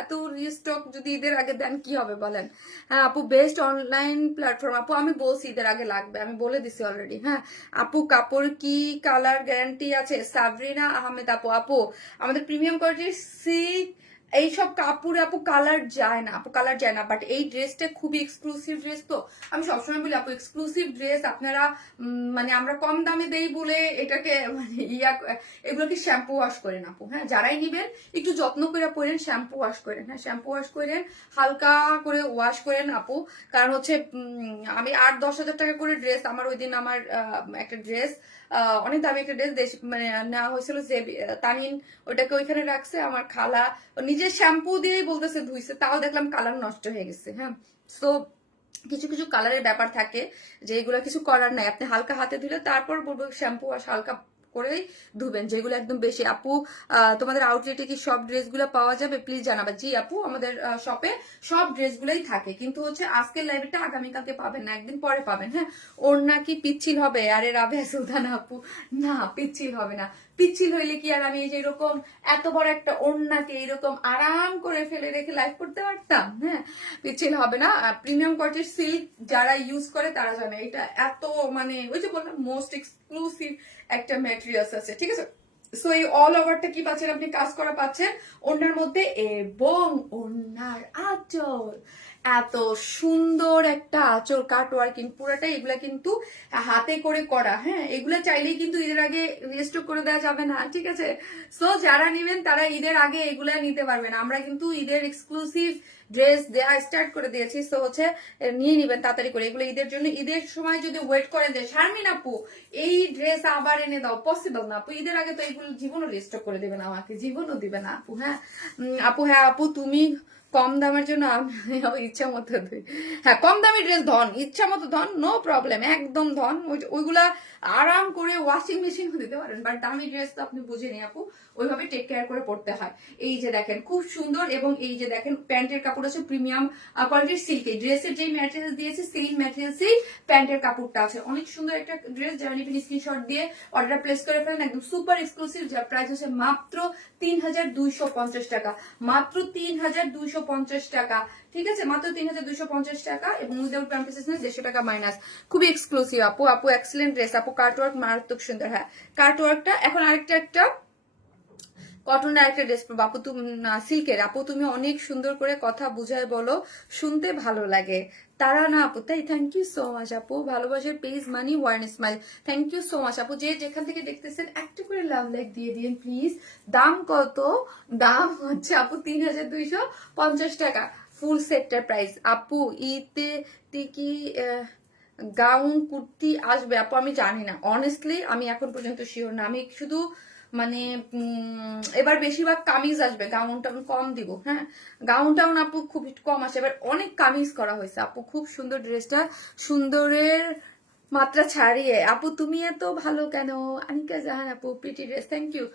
এত রিস্টক যদি ঈদের আগে দেন কি হবে বলেন। হ্যাঁ আপু বেস্ট অনলাইন প্ল্যাটফর্ম আপু, আমি বলছি ঈদের আগে লাগবে, আমি বলে দিছি অলরেডি। হ্যাঁ আপু কাপড় কি কালার গ্যারান্টি আছে? সাবরিনা আহমেদ আপু, আমাদের প্রিমিয়াম কোয়ালিটির এইসব কাপড়ে আপু কালার যায় না, আপু কালার যায় না, বাট এই ড্রেসটা খুবই এক্সক্লুসিভ ড্রেস। তো আমি সবসময় বলি আপু এক্সক্লুসিভ ড্রেস আপনারা মানে আমরা কম দামে দেই বলে এটাকে মানে এগুলোকে শ্যাম্পু ওয়াশ করেন আপু। হ্যাঁ, যারাই নিবেন একটু যত্ন করে পরেন, শ্যাম্পু ওয়াশ করেন। হ্যাঁ, শ্যাম্পু ওয়াশ করেন, হালকা করে ওয়াশ করেন আপু। কারণ হচ্ছে আমি 8-10 হাজার টাকা করে ড্রেস, আমার ওই দিন আমার একটা ড্রেস অনেক দামি একটা ড্রেস মানে নেওয়া হয়েছিল, যে তানিন ওটাকে ওইখানে রাখছে, আমার খালা নিজের শ্যাম্পু দিয়েই বলতেছে ধুইছে, তাও দেখলাম কালার নষ্ট হয়ে গেছে। হ্যাঁ, সো কিছু কিছু কালারের ব্যাপার থাকে যে এগুলো কিছু করার নাই, আপনি হালকা হাতে ধুলে তারপর বলবো শ্যাম্পু আর হালকা করেই ধুবেন, যেগুলো একদম বেশি। আপু তোমাদের আউটলেটে কি সব ড্রেসগুলো পাওয়া যাবে প্লিজ জানাবা। জি আপু, আমাদের শপে সব ড্রেসগুলোই থাকে, কিন্তু হচ্ছে আজকের লাইভটা আগামীকালকে পাবেন না, একদিন পরে পাবেন। হ্যাঁ, ওড়না কি পিচ্ছিল হবে? আরে রাবেয়া সুলতানা আপু, না পিচ্ছিল হবে না। পিচ্ছিল হইলে কি আর আমি এই যে এরকম এত বড় একটা ওড়নাকে এরকম আরাম করে ফেলে রেখে লাইভ করতে পারতাম? হ্যাঁ, পিচ্ছিল হবে না। প্রিমিয়াম কোয়ালিটির সিল্ক যারা ইউজ করে তারা জানে এটা এত মানে ওই যে বললাম মোস্ট এক্সক্লুসিভ একটা ম্যাটেরিয়ালস আছে, ঠিক আছে। সো এই অল ওভারটা কি পাচ্ছেন আপনি, কাজ করা পাচ্ছেন ওনার মধ্যে, এবং ওনার আঁচল এত সুন্দর একটা আঁচল, কাট ওয়ার্কিং পুরাটাই, এগুলা কিন্তু হাতে করে করা। হ্যাঁ, এগুলা চাইলেই কিন্তু ঈদের আগে রেস্টক করে দেওয়া যাবে না, ঠিক আছে। সো যারা নিবেন তারা ঈদের আগে এগুলা নিতে পারবেন। আমরা কিন্তু ঈদের এক্সক্লুসিভ ড্রেস দেওয়া স্টার্ট করে দিয়েছি, সো হচ্ছে নিয়ে নিবেন তাড়াতাড়ি করে এগুলো ঈদের জন্য। ঈদের সময় যদি ওয়েট করেন যে শারমিন আপু এই ড্রেস আবার এনে দাও, পসিবল না আপু। ঈদের আগে তো এইগুলো জীবনও রেস্টক করে দেবে না, আমাকে জীবনও দিবে না আপু। হ্যাঁ আপু, হ্যাঁ আপু তুমি কম দামের জন্য আমি ইচ্ছা মতো দিই। হ্যাঁ, কম দামি ড্রেস ধন, ইচ্ছা মতো ধন, নো প্রবলেম, একদম ধন। ওইগুলা আরাম করে ওয়াশিং মেশিন দিতে পারেন, বাট দামি ড্রেস তো আপনি বুঝেনি আপু, ওইভাবে টেক কেয়ার করে পড়তে হয়। এই যে দেখেন খুব সুন্দর, এবং এই যে দেখেন প্যান্টের কাপড় আছে প্রিমিয়াম কোয়ালিটির সিল্ক। ড্রেসের যে ম্যাটেরিয়াল দিয়েছে সেম ম্যাটেরিয়ালসেই প্যান্টের কাপড়টা আছে। অনেক সুন্দর একটা ড্রেস, যারা নিবেন স্ক্রিনশট দিয়ে অর্ডার প্লেস করে ফেলেন, একদম সুপার এক্সক্লুসিভ, যার প্রাইস হচ্ছে মাত্র 3250 টাকা, মাত্র 3250 টাকা, ঠিক আছে, মাত্র 3250 টাকা, এবং উইদাউট প্যাম্পেসেস 150 টাকা মাইনাস। খুবই এক্সক্লুসিভ আপু। আপু এক্সেলেন্ট ড্রেস আপু, কার্টওয়ার্ক মারাত্মক সুন্দর। হ্যাঁ, কার্টওয়ার্কটা এখন আরেকটা একটা কটনের একটা ড্রেস পাবো আপু, তুমি সিল্কের আপু, তুমি অনেক সুন্দর করে কথা বুঝায় বলো, শুনতে ভালো লাগে। তারা না আপু, তাই থ্যাংক ইউ সো মাচ আপু। ভালোবাসার পেজ মানি ওয়ার্ন স্মাইল, থ্যাংক ইউ সো মাচ আপু। যে যেখান থেকে দেখতেছেন একটা করে লাভ লাইক দিয়ে দিন প্লিজ। দাম কত? দাম হচ্ছে আপু 3250 টাকা, ফুল সেটটার প্রাইস আপু। ঈদে কি গাউন কুর্তি আসবে আপু? আমি জানি না, অনেস্টলি আমি এখন পর্যন্ত শিওর না। আমি শুধু মানে এবার বেশিরভাগ কামিজ আসবে, গাউন টাউন কম দিব। হ্যাঁ, গাউন টাউন আপু খুব কম আসে, এবার অনেক কামিজ করা হয়েছে আপু। খুব সুন্দর ড্রেসটা, সুন্দরের মাত্রা ছাড়িয়ে। আপু তুমি এত ভালো কেন? আনিকা জাহান আপু, প্রিটি ড্রেস, থ্যাংক ইউ।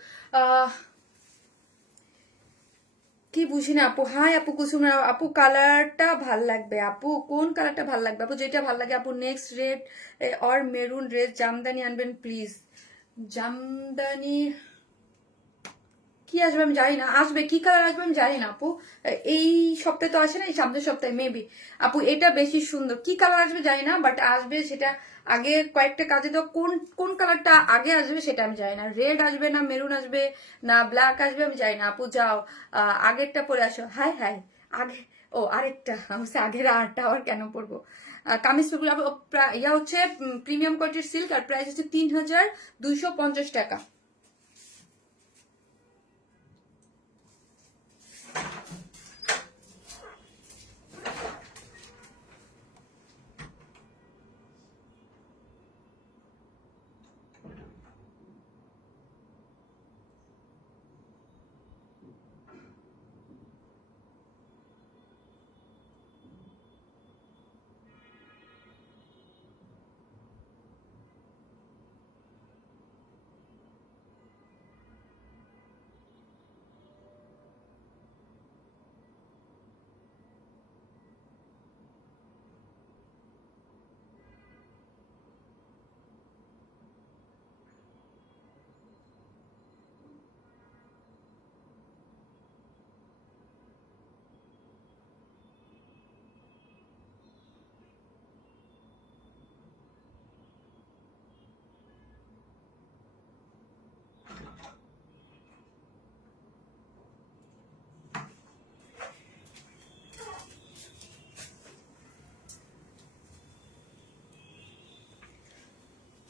কি বুঝি না আপু। হাই আপু কুসুম আপু, কালারটা ভাল লাগবে আপু, কোন কালারটা ভাল লাগবে আপু? যেটা ভাল লাগে আপু। Next red or maroon dress, Jamdani আনবেন প্লিজ। জামদানি কি আসবে আমি জানি না, আসবে কি কালার আসবে আমি জানি না আপু। এই সপ্তাহে তো আসে না, এই সামনের সপ্তাহে মেবি আপু। এটা বেশি সুন্দর, কি কালার আসবে জানি না, বাট আসবে সেটা। আগে কয়েকটা কাজে তো কোন কোন কালারটা আগে আসবে সেটা আমি জানি না। রেড আসবে না মেরুন আসবে না ব্ল্যাক আসবে আমি জানি না আপু। যাও আগেরটা পরে আসো। হাই হাই, আগে ও আরেকটা আগের আরটা আবার কেন পরবো? কামিজ গুলো ইয়া হচ্ছে প্রিমিয়াম কোয়ালিটির সিল্ক, আর প্রাইস হচ্ছে 3250 টাকা।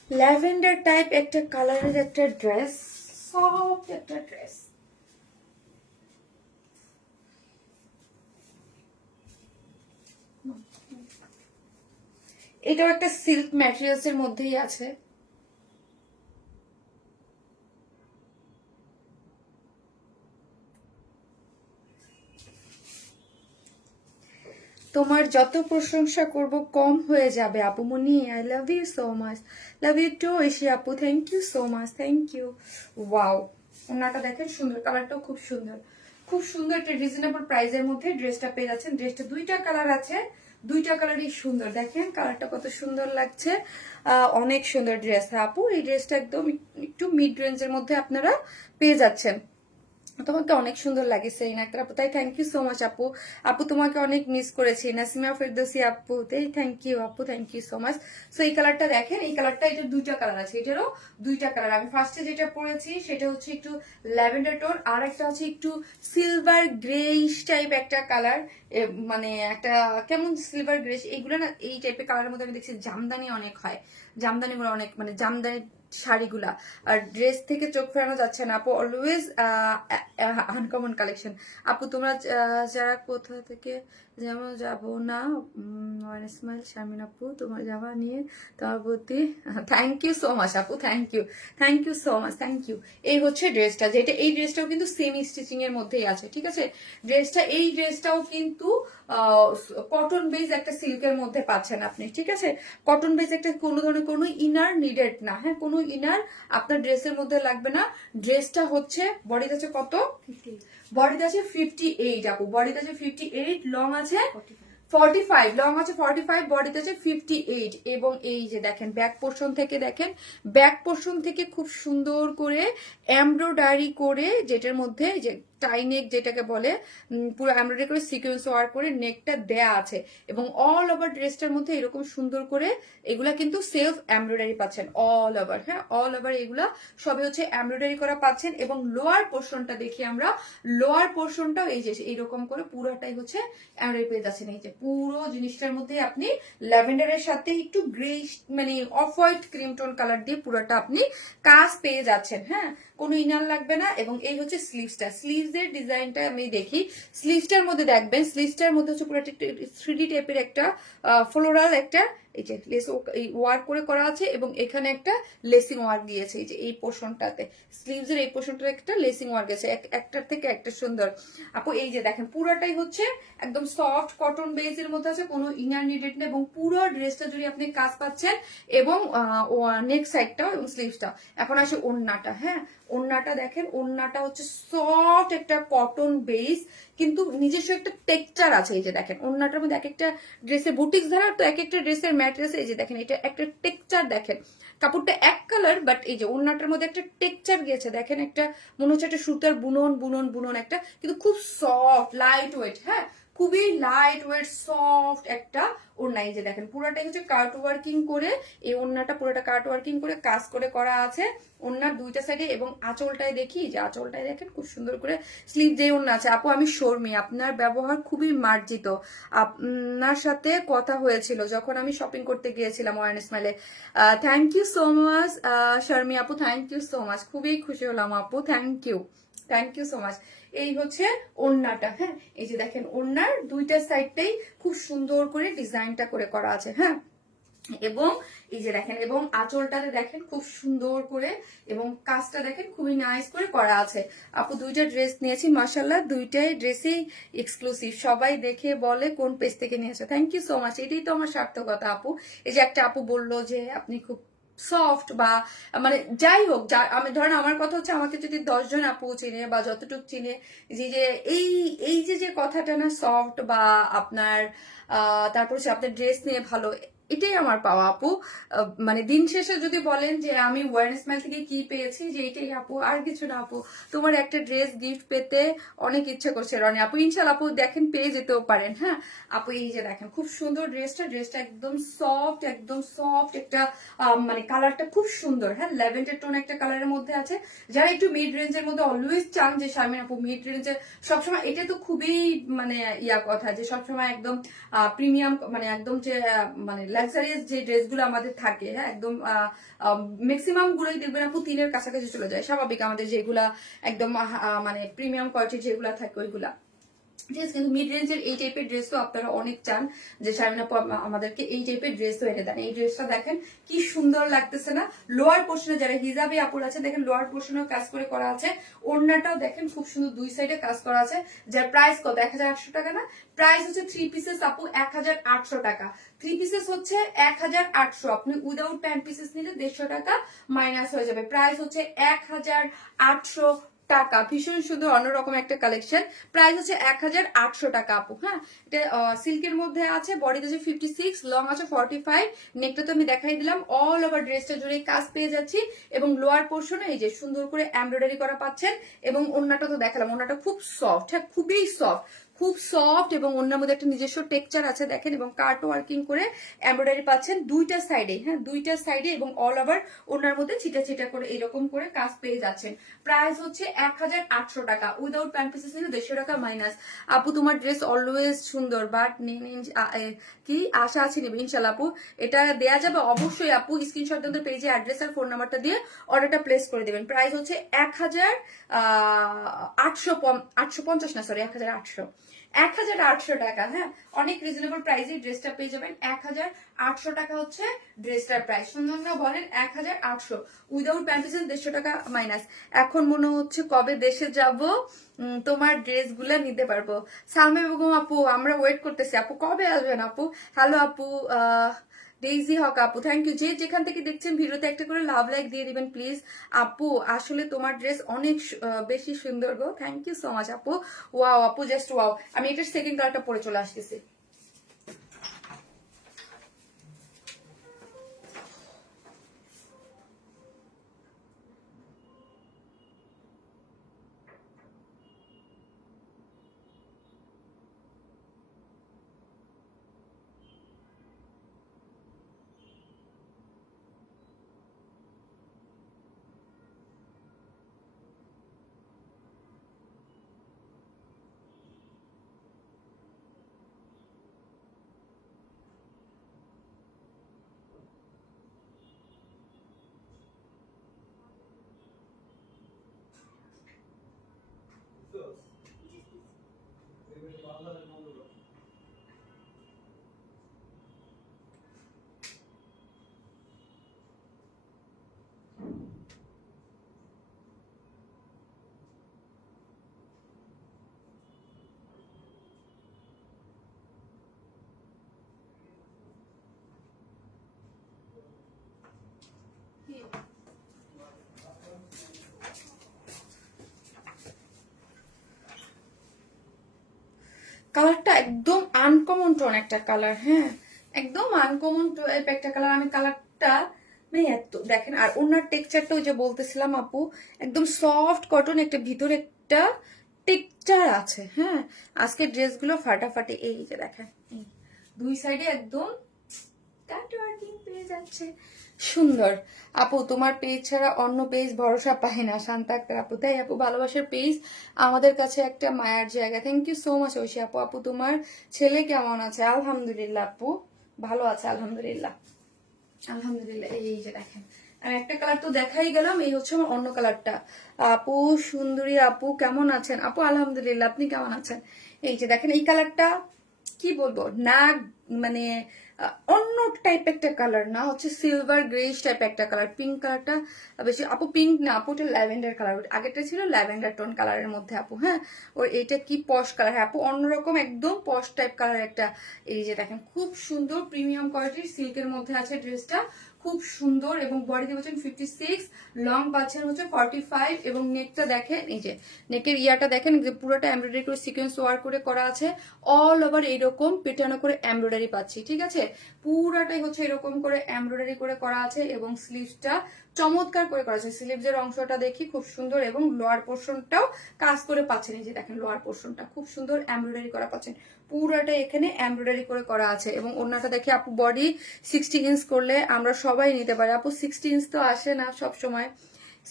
ল্যাভেন্ডার টাইপ একটা কালারের একটা ড্রেস, সফট একটা ড্রেস। এটাও একটা সিল্ক ম্যাটেরিয়ালস এর মধ্যেই আছে। তোমার যত প্রশংসা করব কম হয়ে যাবে আপুমনি। I love you so much, love you too Oishi আপু, thank you so much, thank you. Wow, ওনাটা দেখেন সুন্দর, কালারটাও খুব সুন্দর, খুব সুন্দর একটা রিজনেবল প্রাইসের মধ্যে ড্রেসটা পেয়ে যাচ্ছেন। ড্রেসটা দুইটা কালার আছে, দুইটা কালারই সুন্দর। দেখেন কালারটা কত সুন্দর লাগছে, অনেক সুন্দর ড্রেস আপু। এই ড্রেসটা একদম একটু মিড রেঞ্জের মধ্যে আপনারা পেয়ে যাচ্ছেন। তোমাকে অনেক সুন্দর লাগেছে ইনাকতার আপু, তাই থ্যাংক ইউ সো মাচ আপু। আপু তোমাকে অনেক মিস করেছি। নাসিমা ফেরদৌসি আপু, তাই থ্যাংক ইউ আপু, thank you so much. So এই কালারটা দেখেন, এই কালারটা, এটার দুইটা কালার আছে, এটারও দুইটা কালার। আমি ফার্স্টে যেটা পরেছি সেটা হচ্ছে একটু ল্যাভেন্ডার টোন, আর একটা হচ্ছে একটু সিলভার গ্রেইশ টাইপ একটা কালার, মানে একটা কেমন সিলভার গ্রেস। এইগুলো না, এই টাইপের কালারের মধ্যে আমি দেখছি জামদানি অনেক হয়, জামদানিগুলো অনেক, মানে জামদানি শাড়িগুলা। আর ড্রেস থেকে চোখ ফেরানো যাচ্ছে না আপু, অলওয়েজ আনকমন কালেকশন। আপু তোমরা যারা কোথা থেকে যেমন যাবো না, ওয়ান স্মাইল শারমিন আপু, তোমার জামা নিয়ে তোমার প্রতি থ্যাংক ইউ সো মাচ আপু, thank you, thank you so much, thank you. এই হচ্ছে ড্রেসটা, যেটা এই ড্রেসটাও কিন্তু সেমি স্টিচিং এর মধ্যেই আছে, ঠিক আছে ড্রেসটা। এই ড্রেসটাও কিন্তু কটন বেজ একটা সিল্কের মধ্যে পাচ্ছেন আপনি, ঠিক আছে। কটন বেজ একটা, কোনো ধরনের কোনো ইনার নিডেড না, হ্যাঁ কোনো ইনার আপনার ড্রেসের মধ্যে লাগবে না। ড্রেসটা হচ্ছে বডিতে আছে কত, বডিতে আছে 58 আপু, বডিতে আছে 58, লং আছে 45, লং আছে 45, বডিতে আছে 58। এবং এই যে দেখেন ব্যাক পোর্শন থেকে, দেখেন ব্যাক পোর্শন থেকে খুব সুন্দর করে এমব্রয়ডারি করে, যেটার মধ্যে যে টাই নেক যেটাকে বলে, পুরো এমব্রয়ডারি করে সিকোয়েন্স ওয়ার্ক করে নেকটা দেয়া আছে। এবং অল ওভার ড্রেসটার মধ্যে এরকম সুন্দর করে এগুলা কিন্তু সেলফ এমব্রয়ডারি পাচ্ছেন অল ওভার, হ্যাঁ অল ওভার এগুলা সবই হচ্ছে এমব্রয়ডারি করা পাচ্ছেন। এবং লোয়ার পোর্শনটা দেখি আমরা, লোয়ার পোর্শনটাও এই যে এইরকম করে পুরোটাই হচ্ছে এমব্রয়ডারি পেয়ে যাচ্ছেন। এই যে পুরো জিনিসটার মধ্যে আপনি ল্যাভেন্ডারের সাথে একটু গ্রে, মানে off white cream tone colour দিয়ে পুরোটা আপনি কাজ পেয়ে যাচ্ছেন, হ্যাঁ কোনো ইনার লাগবে না। এবং এই হচ্ছে স্লিভসটা, স্লিভসের ডিজাইনটা আমি দেখি। স্লিভসটার মধ্যে দেখবেন, স্লিভসটার মধ্যে হচ্ছে পুরো একটা 3D টাইপের একটা ফ্লোরাল একটা এই যে লেস ওয়ার্ক করে করা আছে, এবং এখানে একটা লেসিং ওয়ার্ক দিয়েছে। এই যে এই পোর্শনটাতে, স্লিভসের এই পোর্শনটাতে একটা লেসিং ওয়ার্ক আছে, একটার থেকে একটা সুন্দর আপু। এই যে দেখেন পুরোটাই হচ্ছে একদম সফট কটন বেজের মধ্যে আছে, কোনো ইনার নিডেড না। এবং পুরো ড্রেসটা জুড়ে আপনি কাজ পাচ্ছেন, এবং নেক সাইডটাও এবং স্লিভসটাও। এখন আসে ওড়নাটা, হ্যাঁ ওড়নাটা দেখেন, ওড়নাটা হচ্ছে সফট একটা কটন বেস, কিন্তু নিজস্ব একটা টেক্সচার আছে। এই যে দেখেন ওড়নাটার মধ্যে এক একটা ড্রেসের বুটিক্স ধরা, তো এক একটা ড্রেসের ম্যাটেরিয়ালস, এই যে দেখেন এটা একটা টেক্সচার, দেখেন কাপড়টা এক কালার, বাট এই যে ওড়নাটার মধ্যে একটা টেক্সচার গিয়েছে, দেখেন একটা মনে হচ্ছে একটা সুতার বুনন বুনন বুনন একটা, কিন্তু খুব সফট লাইট ওয়েট, হ্যাঁ খুবই লাইট ওয়েট সফট একটা ওড়না। এই যে দেখেন পুরোটাই হচ্ছে কার্ট ওয়ার্কিং করে, এই ওড়নাটা পুরোটা কার্ট ওয়ার্কিং করে কাজ করে করা আছে ওড়নার দুইটা সাইডে। এবং আঁচলটায় দেখি, যে আঁচলটায় দেখেন খুব সুন্দর করে স্লিভ যে ওড়না আছে। আপু আমি শর্মি, আপনার ব্যবহার খুবই মার্জিত, আপনার সাথে কথা হয়েছিল যখন আমি শপিং করতে গিয়েছিলাম ওয়ান স্মাইলে। Thank you so much Sharmi আপু, থ্যাংক ইউ সো মাচ, খুবই খুশি হলাম আপু, thank you, thank you so much. এই হচ্ছে ওড়নাটা, হ্যাঁ এই যে দেখেন ওড়নার দুইটা সাইডটাই খুব সুন্দর করে ডিজাইনটা করে করা আছে, হ্যাঁ। এবং এই যে দেখেন, এবং আঁচলটাতে দেখেন খুব সুন্দর করে, এবং কাজটা দেখেন খুবই নাইস করে করা আছে। আপু দুইটা ড্রেস নিয়েছি মাশাল্লাহ, দুইটাই ড্রেসই এক্সক্লুসিভ, সবাই দেখে বলে কোন পেজ থেকে নিয়েছো। থ্যাংক ইউ সো মাচ, এটাই তো আমার সার্থকতা আপু। এই যে একটা আপু বললো যে আপনি খুব সফট, বা মানে যাই হোক, যা আমি ধরেন আমার কথা হচ্ছে, আমাকে যদি 10 জন আপু চিনে বা যতটুকু চিনে, যে যে এই এই যে যে কথাটা না সফট, বা আপনার তারপর হচ্ছে আপনার ড্রেস নিয়ে ভালো, এটাই আমার পাওয়া আপু। মানে দিন শেষে যদি বলেন যে আমি ওয়ারেন্স ম্যাল থেকে কি পেয়েছি, যে এটাই আপু, আর কিছু না আপু। তোমার একটা ড্রেস গিফট পেতে অনেক ইচ্ছে করছে রনি আপু, ইনশাল্লাহ আপু দেখেন পেয়ে যেতেও পারেন, হ্যাঁ আপু। এই যে দেখেন খুব সুন্দর ড্রেসটা, ড্রেসটা একদম সফট, একদম সফট একটা মানে কালারটা খুব সুন্দর, হ্যাঁ ল্যাভেন্ডার টোন একটা কালারের মধ্যে আছে। যারা একটু মিড রেঞ্জের মধ্যে অলওয়েজ চান যে শারমিন আপু মিড রেঞ্জে সবসময়, এটা তো খুবই মানে ইয়া কথা যে সবসময় একদম প্রিমিয়াম, মানে একদম যে মানে লাক্সারিয়াস যে ড্রেসগুলো আমাদের থাকে, হ্যাঁ একদম ম্যাক্সিমাম গুলোই দেখবেন আপু 3-এর কাছাকাছি চলে যায়, স্বাভাবিক আমাদের যেগুলা একদম মানে প্রিমিয়াম কোয়ালিটির যেগুলা থাকে ওইগুলা, ঠিক আছে। কিন্তু মিড রেঞ্জের এই টাইপের ড্রেসও আপনারা অনেক চান যে শারমিন আপু আমাদেরকে এই টাইপের ড্রেসও এনে দেন। এই ড্রেসটা দেখেন কি সুন্দর লাগতেছে না। লোয়ার পোর্শনে যারা হিজাবি আপুর আছে দেখেন লোয়ার পোর্শনেও কাজ করে করা আছে, ওড়নাটাও দেখেন খুব সুন্দর দুই সাইডে কাজ করা আছে। যার প্রাইস কত 1800 টাকা না, প্রাইস হচ্ছে 3 পিসেস আপু 1800 টাকা। 3 পিসেস হচ্ছে 1800, আপনি উইদাউট প্যান্ট পিসেস নিলে 150 টাকা মাইনাস হয়ে যাবে। প্রাইস হচ্ছে 1800 টাকা। ভীষণ সুন্দর অন্যরকম একটা কালেকশন, প্রাইস হচ্ছে 1800 টাকা আপু। হ্যাঁ এটা সিল্কের মধ্যে আছে, বডিতে আছে 56, লং আছে 45, নেকটা তো আমি দেখাই দিলাম। অল ওভার ড্রেসটা জুড়ে কাজ পেয়ে যাচ্ছি এবং লোয়ার পোর্শনে এই যে সুন্দর করে এমব্রয়ডারি করা পাচ্ছেন এবং ওড়নাটা তো দেখালাম, ওড়নাটা খুব সফট, হ্যাঁ খুবই সফট, খুব সফট এবং ওড়নার মধ্যে একটা নিজস্ব টেক্সচার আছে দেখেন এবং কাট ওয়ার্কিং করে এমব্রয়ডারি পাচ্ছেন দুইটা সাইডে, হ্যাঁ দুইটা সাইডে এবং অল ওভার ওড়নার মধ্যে ছিটা ছিটা করে এরকম করে কাজ পেয়ে যাচ্ছেন। প্রাইস হচ্ছে 1800 টাকা, উইদাউট প্যান্ট পিসেস নিলে 150 টাকা মাইনাস। আপু তোমার ড্রেস অলওয়েজ সুন্দর, বাট কি আশা আছে নেবে ইনশাল্লাহ আপু, এটা দেয়া যাবে অবশ্যই আপু। স্ক্রিনশট দিয়ে পেজে অ্যাড্রেস আর ফোন নাম্বারটা দিয়ে অর্ডারটা প্লেস করে দেবেন। প্রাইস হচ্ছে 1850 না সরি 1800 টাকা। হ্যাঁ অনেক রিজনেবল প্রাইসে ড্রেসটা পেয়ে যাবেন। 1800 টাকা হচ্ছে ড্রেসটার প্রাইস। সুন্দর না বলেন? 1800 উইদাউট প্যান্ট পিসেস 150 টাকা মাইনাস। এখন মনে হচ্ছে কবে দেশে যাব তোমার ড্রেস গুলা নিতে পারবো। সালমা বেগম আপু আমরা ওয়েট করতেছি, আপু কবে আসবেন আপু? হ্যালো আপু ডেইজি হক আপু থ্যাংক ইউ। যে যেখান থেকে দেখছেন ভিডিওতে একটা করে লাভ লাইক দিয়ে দিবেন প্লিজ। আপু আসলে তোমার ড্রেস অনেক বেশি সুন্দর গো, থ্যাংক ইউ সো মাচ আপু। ওয়াও আপু জাস্ট ওয়াও। আমি এটার সেকেন্ড কালারটা পরে চলে আসতেছি। কালারটা একদম আনকমন টোন একটা কালার, হ্যাঁ একদম আনকমন টাইপ একটা কালার। আমি কালারটা মানে এত দেখেন, আর ওনার টেক্সচারটা ওই যে বলতেছিলাম আপু একদম সফট কটন, একটা ভিতরে একটা টেক্সচার আছে। হ্যাঁ আজকে ড্রেসগুলো ফাটাফাটি। এই যে দেখেন এই দুই সাইডে একদম পেয়ে যাচ্ছে সুন্দর। আপু তোমার পেজ ছাড়া অন্য পেজ ভরসা পায় না, শান্তা আক্তার আপু। তাই আপু ভালোবাসার পেজ আমাদের কাছে একটা মায়ার জায়গা। Thank you so much Oishi আপু। আপু তোমার ছেলে কেমন আছে? আলহামদুলিল্লাহ আপু ভালো আছে আলহামদুলিল্লাহ আলহামদুলিল্লাহ। এই যে দেখেন আর একটা কালার তো দেখাই গেলাম, এই হচ্ছে আমার অন্য কালারটা। আপু সুন্দরী আপু কেমন আছেন? আপু আলহামদুলিল্লাহ, আপনি কেমন আছেন? এই যে দেখেন এই কালারটা কি বলবো না মানে অন্য টাইপ একটা কালার না, হচ্ছে সিলভার গ্রেইশ টাইপ একটা কালার। পিঙ্ক কালারটা বেশি আপু, পিঙ্ক না আপু এটা ল্যাভেন্ডার কালার, আগেরটা ছিল ল্যাভেন্ডার টোন কালারের মধ্যে আপু। হ্যাঁ ওর এটা কি পশ কালার, হ্যাঁ আপু অন্যরকম একদম পশ টাইপ কালার একটা। এই যে দেখেন খুব সুন্দর প্রিমিয়াম কোয়ালিটির সিল্কের মধ্যে আছে ড্রেসটা, খুব সুন্দর এবং বডিতে পাচ্ছেন 56, লং পাচ্ছেন হচ্ছে 45 এবং নেকটা দেখেন এই যে নেকের ইয়াটা দেখেন যে পুরোটা এমব্রয়ডারি করে সিকোয়েন্স ওয়ার্ক করে করা আছে। অল ওভার এইরকম পেটানো করে এমব্রয়ডারি পাচ্ছি, ঠিক আছে পুরাটাই হচ্ছে এরকম করে এমব্রয়ডারি করে করা আছে এবং স্লিভসটা চমৎকার করে করা আছে। স্লিভসের অংশটা দেখি খুব সুন্দর এবং লোয়ার পোর্শনটাও কাজ করে পাচ্ছেন। এই যে দেখেন লোয়ার পোর্শনটা খুব সুন্দর এমব্রয়ডারি করা পাচ্ছেন, পুরাটা এখানে এমব্রয়ডারি করে করা আছে এবং ওনাটা দেখে আপু বডি 60 ইঞ্চ করলে আমরা সবাই নিতে পারি আপু। 60 ইঞ্চ তো আসে না সব সময়,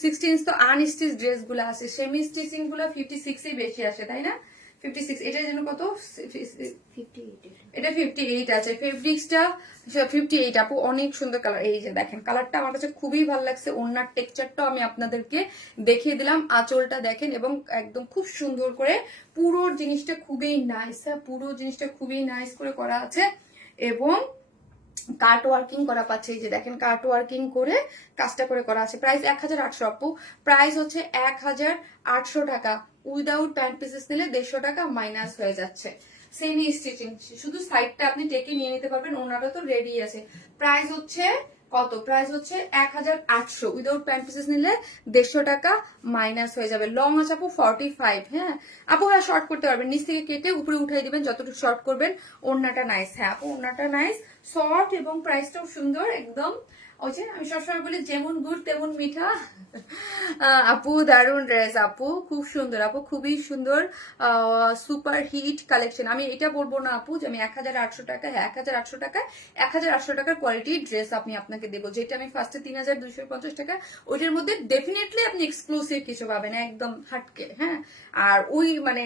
60 ইঞ্চ তো আনস্টিচ ড্রেস গুলো আসে, সেমি স্টিচিং গুলো 56ই বেশি আসে তাই না? 56 এটার জন্য কত? এটা 58 আছে। ফেব্রিক্সটা 58 আপু, অনেক সুন্দর কালার। এই যে দেখেন কালারটা আমার কাছে খুবই ভালো লাগছে। ওড়নার টেক্সচারটাও আমি আপনাদেরকে দেখিয়ে দিলাম, আঁচলটা দেখেন এবং একদম খুব সুন্দর করে পুরো জিনিসটা খুবই নাইস। পুরো জিনিসটা খুবই নাইস করে করা আছে এবং কাট ওয়ার্কিং করা পাচ্ছে। এই যে দেখেন কাট ওয়ার্কিং করে কাজটা করে করা আছে। প্রাইস 1800 আপু, প্রাইস হচ্ছে 1800 টাকা। উইদাউট প্যান্ট পিসেস নিলে 150 টাকা মাইনাস হয়ে যাচ্ছে। সেমি স্টিচিং, শুধু সাইডটা আপনি টেকে নিয়ে নিতে পারবেন, ওনারা তো রেডি আছে। প্রাইস হচ্ছে কত? প্রাইস হচ্ছে 1800, উইদাউট প্যান্ট পিসেস নিলে 150 টাকা মাইনাস হয়ে যাবে। লং আছে আপু 45। হ্যাঁ আপু, হ্যাঁ শর্ট করতে পারবেন, নিচ থেকে কেটে উপরে উঠাই দিবেন যতটুকু শর্ট করবেন। ওড়নাটা নাইস। হ্যাঁ আপু ওড়নাটা নাইস, শর্ট এবং প্রাইসটাও সুন্দর একদম। ওই যে আমি সবসময় বলি যেমন গুড় তেমন মিঠা। আপু দারুন ড্রেস আপু, খুব সুন্দর আপু, খুবই সুন্দর, সুপার হিট কালেকশন। আমি এটা বলবো না আপু যে আমি 1800 টাকা, হ্যাঁ 1800 টাকায় 1800 টাকার কোয়ালিটির ড্রেস আমি আপনাকে দেবো। যেটা আমি ফার্স্টে 3250 টাকা, ওইটার মধ্যে ডেফিনেটলি আপনি এক্সক্লুসিভ কিছু পাবেন একদম হাটকে। হ্যাঁ আর ওই মানে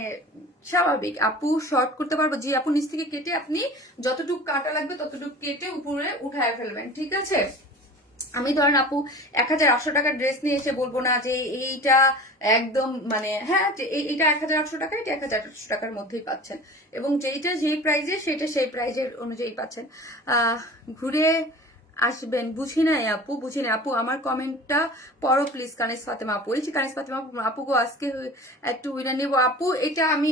স্বাভাবিক আপু শর্ট করতে পারবো। জি আপু, নিচ থেকে কেটে আপনি যতটুকু কাটা লাগবে ততটুকু কেটে উপরে উঠায় ফেলবেন, ঠিক আছে? আমি ধরেন আপু 1800 টাকার ড্রেস নিয়ে এসে বলবো না যে এইটা একদম মানে হ্যাঁ এইটা 1800 টাকা, এটা 1800 টাকার মধ্যেই পাচ্ছেন এবং যেইটা যেই প্রাইজে সেটা সেই প্রাইজের অনুযায়ী পাচ্ছেন। ঘুরে আসবেন, বুঝি নাই আপু, বুঝি নাই আপু। আমার কমেন্টটা পড়ো প্লিজ। কানিস ফাতেমা আপু, এই যে কানিস ফাতেমা আপু গো, আজকে একটু উইনার নেবো আপু। এটা আমি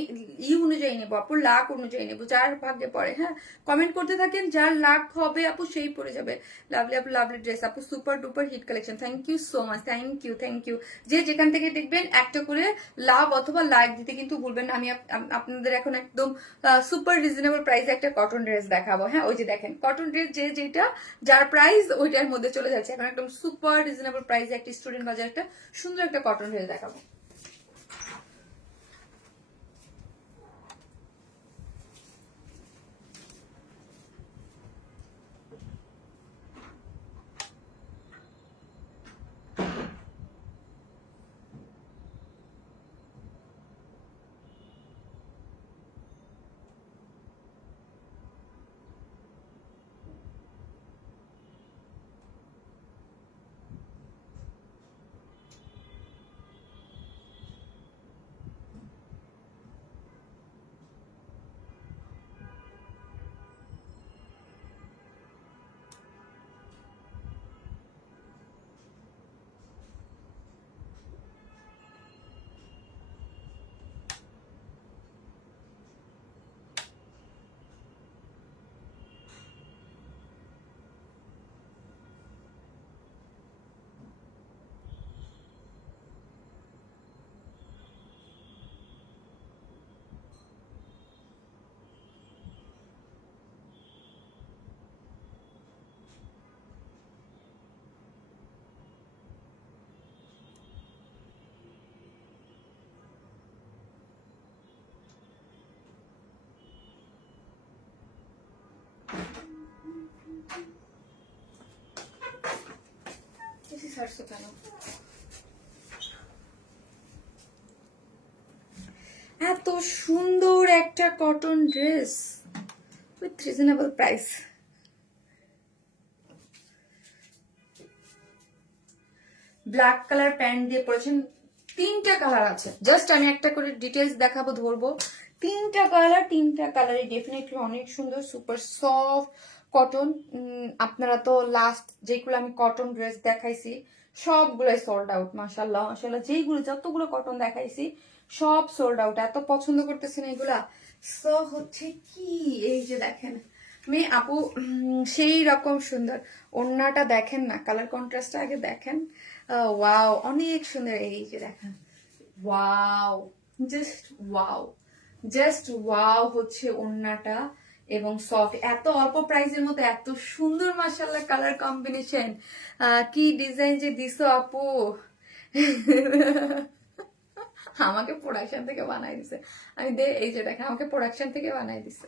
অনুযায়ী নেবো আপু, লাখ অনুযায়ী নেবো, যার ভাগ্যে পড়ে। হ্যাঁ কমেন্ট করতে থাকেন, যার লাখ হবে আপু সেই পড়ে যাবে। লাভলি আপু, লাভলি ড্রেস আপু, super duper hit collection. Thank you so much, thank you, thank you. যে যেখান থেকে দেখবেন একটা করে লাভ অথবা লাইক দিতে কিন্তু ভুলবেন না। আমি আপনাদের এখন একদম সুপার রিজনেবল প্রাইসে একটা কটন ড্রেস দেখাবো। হ্যাঁ ওই যে দেখেন কটন ড্রেস, যে যেটা যার প্রাইস ওইটার মধ্যে চলে যাচ্ছে। এখন একদম সুপার রিজনেবল প্রাইসে একটা স্টুডেন্ট বাজার একটা সুন্দর একটা কটন ড্রেস দেখাবো। এত সুন্দর একটা cotton dress with reasonable price. Black colour pant দিয়ে পরেছেন, তিনটা কালার আছে। জাস্ট আমি একটা করে ডিটেলস দেখাবো, ধরবো। তিনটা কালারই ডেফিনেটলি অনেক সুন্দর, সুপার সফট কটন। আপনারা তো লাস্ট যেগুলো আমি কটন ড্রেস দেখাইছি সবগুলোই সোল্ড আউট। মাশাল্লাহ মাশাল্লাহ, যেইগুলো যতগুলো কটন দেখাইছি সব সোল্ড আউট। এত পছন্দ করতেছেন এগুলা। সো হচ্ছে কি, এই যে দেখেন মেয়ে আপু সেই রকম সুন্দর। ওড়নাটা দেখেন না, কালার কন্ট্রাস্টটা আগে দেখেন। ওয়াও, অনেক সুন্দর। এই যে দেখেন, wow, just wow, just wow হচ্ছে ওড়নাটা এবং সফট। এত অল্প প্রাইসের মধ্যে এত সুন্দর মাশাআল্লাহ কালার কম্বিনেশন। কি ডিজাইন যে দিছো আপু। আমাকে প্রোডাকশন থেকে বানাই দিছে। আমি এই যে দেখেন আমাকে প্রোডাকশন থেকে বানাই দিছে।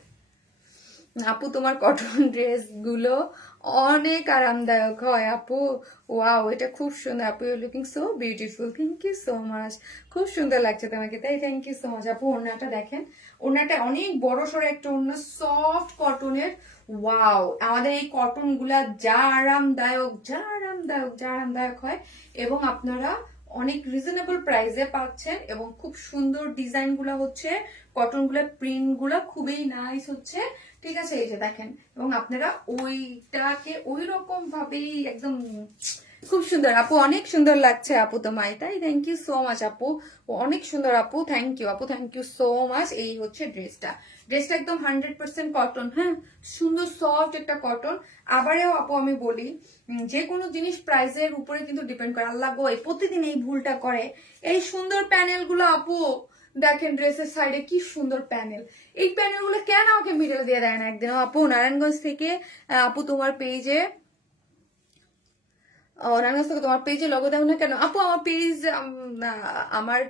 আপু তোমার কটন ড্রেস গুলো অনেক আরামদায়ক হয় আপু। ওয়াও, এটা খুব সুন্দর আপু, you looking so beautiful, thank you so much. খুব সুন্দর লাগছে তোমাকে, তাই থ্যাংক ইউ সো মাচ আপু। ওড়নাটা দেখেন, ওড়নাটা অনেক বড় সড়ো একটা ওড়না, সফট কটনের। ওয়াও, আমাদের এই কটন গুলা যা আরামদায়ক, যা আরামদায়ক, যা আরামদায়ক হয়, এবং আপনারা অনেক রিজনেবল প্রাইসে পাচ্ছেন, এবং খুব সুন্দর ডিজাইন গুলা হচ্ছে, কটন গুলার প্রিন্ট গুলা খুবই নাইস হচ্ছে, ঠিক আছে। এই যে দেখেন, এবং আপনারা ওইটাকে ওই রকম ভাবেই একদম খুব সুন্দর আপু, অনেক সুন্দর লাগছে আপু তোমায়, তাই থ্যাংক ইউ সো মাচ আপু, অনেক সুন্দর আপু, থ্যাংক ইউ আপু, থ্যাংক ইউ সো মাচ। এই হচ্ছে ড্রেসটা, ড্রেসটা একদম 100% কটন, হ্যাঁ, সুন্দর সফট একটা কটন। আবারও আপু আমি বলি, যে কোনো জিনিস প্রাইসের উপরে কিন্তু ডিপেন্ড করে। আল্লাহ গো, প্রতিদিন এই ভুলটা করে। এই সুন্দর প্যানেল গুলো আপু দেখেন, ড্রেসের সাইডে কি সুন্দর প্যানেল, এই প্যানেল গুলো কেন আমাকে মিডল দিয়ে দেয় না একদিন আপু? নারায়ণগঞ্জ থেকে আপু তোমার পেজে, নারায়ণগঞ্জ থেকে তোমার পেজে লগো দেও না কেন আপু? আমার পেজ আমার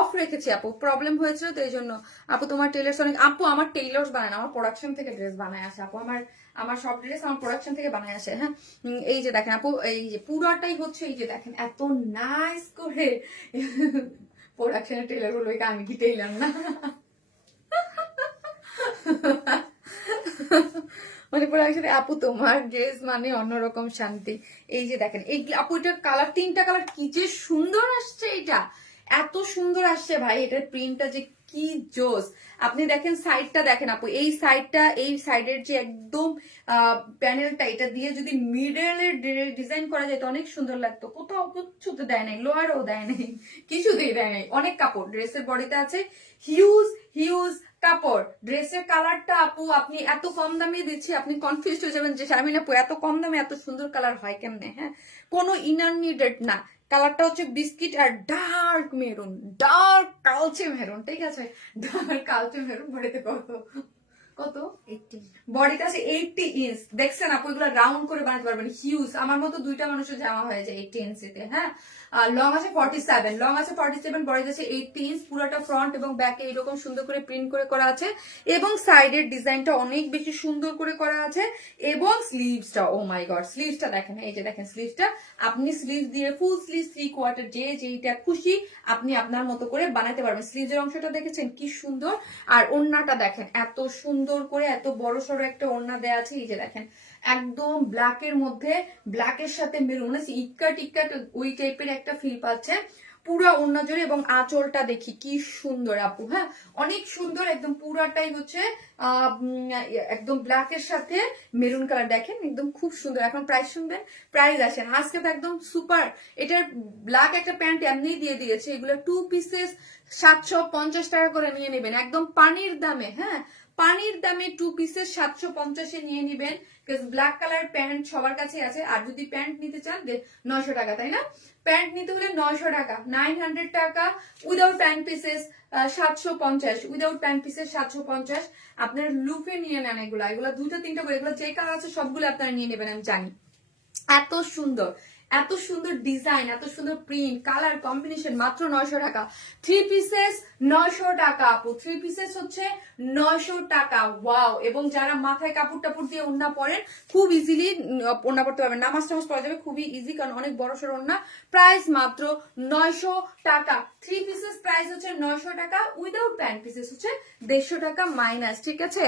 অফ রেখেছি আপু, প্রবলেম হয়েছিল তো এই জন্য। আপু তোমার টেলার্স অনেক, আপু আমার টেলার্স বানায় না, আমার প্রোডাকশন থেকে ড্রেস বানায় আসে আপু, আমার আমার সব ড্রেস আমার প্রোডাকশন থেকে বানায় আসে, হ্যাঁ। এই যে দেখেন আপু, এই যে পুরাটাই হচ্ছে, এই যে দেখেন এত নাইস করে প্রোডাকশনের টেলার গুলো, আমি কি টেলার না? মানে প্রোডাকশনে আপু তোমার ড্রেস মানে অন্যরকম শান্তি। এই যে দেখেন, এই আপু এটার কালার, তিনটা কালার কি যে সুন্দর আসছে, এটা এত সুন্দর আসছে ভাই, এটার প্রিন্টটা যে কি জোস। আপনি দেখেন সাইডটা দেখেন আপু, এই সাইডটা, এই সাইডের যে একদম প্যানেলটা, এটা দিয়ে যদি মিডলের ডিজাইন করা যেত অনেক সুন্দর লাগতো। কোথাও কিচ্ছুতে দেয় নাই, লোয়ারও দেয় নাই, কিছুতেই দেয় নাই। অনেক কাপড় ড্রেসের বডিতে আছে, হিউজ হিউজ কাপড়। ড্রেসের কালারটা আপু আপনি এত কম দামে দিচ্ছি, আপনি কনফিউজ হয়ে যাবেন যে শারমিন আপু এত কম দামে এত সুন্দর কালার হয় কেমনে, হ্যাঁ। কোনো ইনার নিডেড না, কালারটা হচ্ছে বিস্কিট আর ডার্ক মেরুন, ডার্ক কালচে মেরুন, ঠিক আছে, ডার্ক কালচে মেরুন। বডিতে কত কত 80, বডিতে আছে 80 ইঞ্চ। দেখছেন আপু, এগুলো রাউন্ড করে বানাতে পারবেন, হিউজ। আমার মতো দুইটা মানুষের জামা হয়ে যায় 80 ইঞ্চিতে, হ্যাঁ। লং আছে 47, লং আছে 47, বডিতে আছে 80 ইঞ্চ। পুরোটা ফ্রন্ট এবং ব্যাকে এরকম সুন্দর করে প্রিন্ট করে করা আছে, এবং সাইডের ডিজাইনটা অনেক বেশি সুন্দর করে করা আছে, এবং স্লিভসটা, ও মাই গড, স্লিভসটা দেখেন, এই যে দেখেন স্লিভসটা, আপনি স্লিভ দিয়ে ফুল স্লিভ, 3/4, যে যেইটা খুশি আপনি আপনার মতো করে বানাতে পারবেন। স্লিভের অংশটা দেখেছেন কি সুন্দর, আর ওড়নাটা দেখেন এত সুন্দর করে, এত বড় সড়ো একটা ওড়না দেয়া আছে। এই যে দেখেন একদম ব্ল্যাকের মধ্যে, ব্ল্যাকের সাথে মেরুন, ইটকাট ইটকাট ওই টাইপের একটা ফিল পাচ্ছে পুরা ওড়না জুড়ে। এবং আঁচলটা দেখি কি সুন্দর আপু, হ্যাঁ, অনেক সুন্দর, একদম পুরাটাই হচ্ছে একদম ব্ল্যাকের সাথে মেরুন কালার, দেখেন একদম খুব সুন্দর। এখন প্রাইস শুনবেন, প্রাইস আসেন আজকে তো একদম সুপার। এটার ব্ল্যাক একটা প্যান্ট এমনি দিয়ে দিয়েছে, এগুলো 2 পিসেস 750 টাকা করে নিয়ে নেবেন, একদম পানির দামে, হ্যাঁ, পানির দামে 2 পিসেস 750-এ নিয়ে নিবেন। ব্ল্যাক কালার প্যান্ট সবার কাছে আছে, আর যদি প্যান্ট নিতে চান 900 টাকা, তাই না? প্যান্ট নিতে হলে 900 টাকা, 900 টাকা। Without pant pieces 750, without pant pieces 750। আপনার লুপে নিয়ে নেন এগুলা, এগুলা 2-3টা করে, এগুলো যে কালার আছে সবগুলো আপনারা নিয়ে নেবেন, আমি জানি। এত সুন্দর, এত সুন্দর ডিজাইন, এত সুন্দর প্রিন্ট, কালার কম্বিনেশন, মাত্র 900 টাকা। 3 পিসেস 900 টাকা আপু, 3 পিসেস হচ্ছে 900 টাকা। ওয়াও। এবং যারা মাথায় কাপড় টাপড় দিয়ে ওড়না পরেন, খুব ইজিলি ওড়না পড়তে পারবেন, নামাজ টামাজ পড়া যাবে খুবই ইজি, কারণ অনেক বড় সড় ওড়না। প্রাইস মাত্র 900 টাকা। 3 পিসেস প্রাইস হচ্ছে 900 টাকা, উইদাউট প্যান্ট পিসেস হচ্ছে 150 টাকা মাইনাস, ঠিক আছে।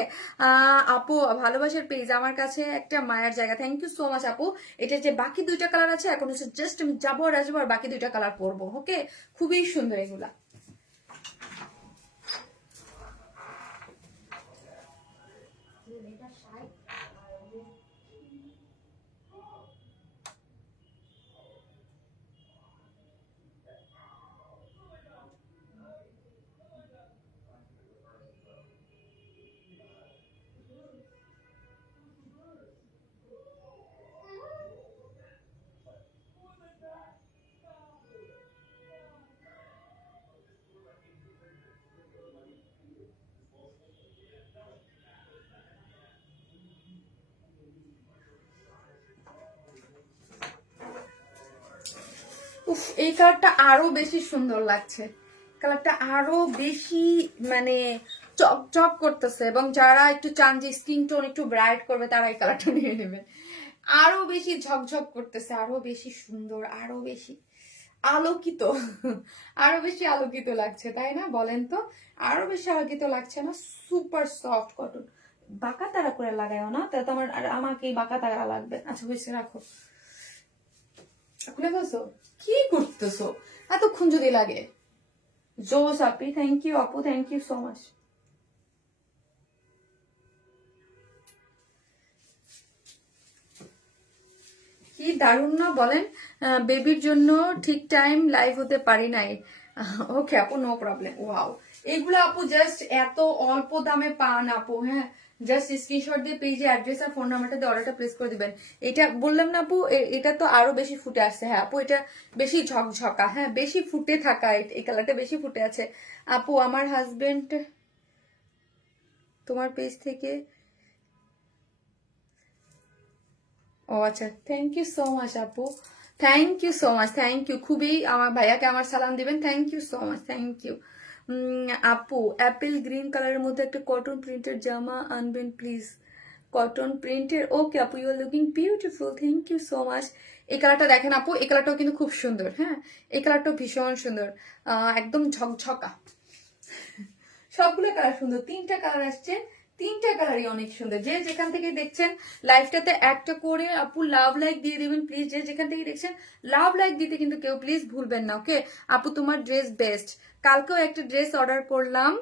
আপু ভালোবাসার পেজ আমার কাছে একটা মায়ের জায়গা, থ্যাংক ইউ সো মাচ আপু। এটা যে বাকি 2টা কালার আছে, এখন হচ্ছে জাস্ট আমি যাবো আর আসবো, আর বাকি 2টা কালার পরবো, ওকে। খুবই সুন্দর এগুলা। উফ, এই কালারটা আরো বেশি সুন্দর লাগছে, কালারটা আরো বেশি মানে চকচক করতেছে, এবং যারা একটু চান যে স্কিন টোন একটু ব্রাইট করবে তারা এই কালারটা নিয়ে নেবেন। আরো বেশি ঝকঝক করতেছে, আরো বেশি সুন্দর, আরো বেশি আলোকিত, আরো বেশি আলোকিত লাগছে, তাই না বলেন তো? আরো বেশি আলোকিত লাগছে না? Super soft cotton. বাঁকা তারা করে লাগাইও না, তাহলে তো আমাকে বাঁকা তারা লাগবে। আচ্ছা হয়েছে, রাখো। খুলে ফেলছো? কি করতেছো এতক্ষণ যদি লাগে? জোস আপি, থ্যাংক ইউ আপু, থ্যাংক ইউ সো মাচ। কি দারুণ না বলেন? বেবির জন্য ঠিক টাইম লাইভ হতে পারি নাই। ওকে আপু, নো প্রবলেম। ওয়াও, এগুলো আপু জাস্ট এত অল্প দামে পান আপু। হ্যাঁ, জাস্ট স্ক্রিনশট দিয়ে পেজে অ্যাড্রেস আর ফোন নাম্বারটা দিয়ে অর্ডারটা প্লেস করে দিবেন। এটা বললাম না আপু, এটা তো আরো বেশি ফুটে আসছে। হ্যাঁ আপু, এটা বেশি ঝকঝকা, হ্যাঁ বেশি ফুটে থাকা, এই কালারটা বেশি ফুটে আছে আপু। আমার হাজবেন্ড তোমার পেজ থেকে। ও আচ্ছা, থ্যাংক ইউ সো মাচ আপু, thank you so much, thank you. খুবই আমার ভাইয়াকে আমার সালাম দিবেন, thank you so much, thank you. আপু, অ্যাপেল গ্রিন কালারের মধ্যে একটা কটন প্রিন্টের জামা আনবেন প্লিজ। কটন প্রিন্টের, ওকে আপু, you are looking beautiful, thank you so much. এই কালারটা দেখেন আপু, এই কালারটাও কিন্তু খুব সুন্দর। হ্যাঁ, এই কালারটাও ভীষণ সুন্দর, একদম ঝকঝকা। সবগুলো কালার সুন্দর, 3টা কালার আসছে, 3টা কালারই অনেক সুন্দর। যে যেখান থেকে দেখছেন লাইভটাতে একটা করে আপু লাভ লাইক দিয়ে দিবেন প্লিজ। যে যেখান থেকে দেখছেন লাভ লাইক দিতে কিন্তু কেউ প্লিজ ভুলবেন না। ওকে আপু, তোমার ড্রেস বেস্ট। কালকেও একটা ড্রেস অর্ডার করলাম,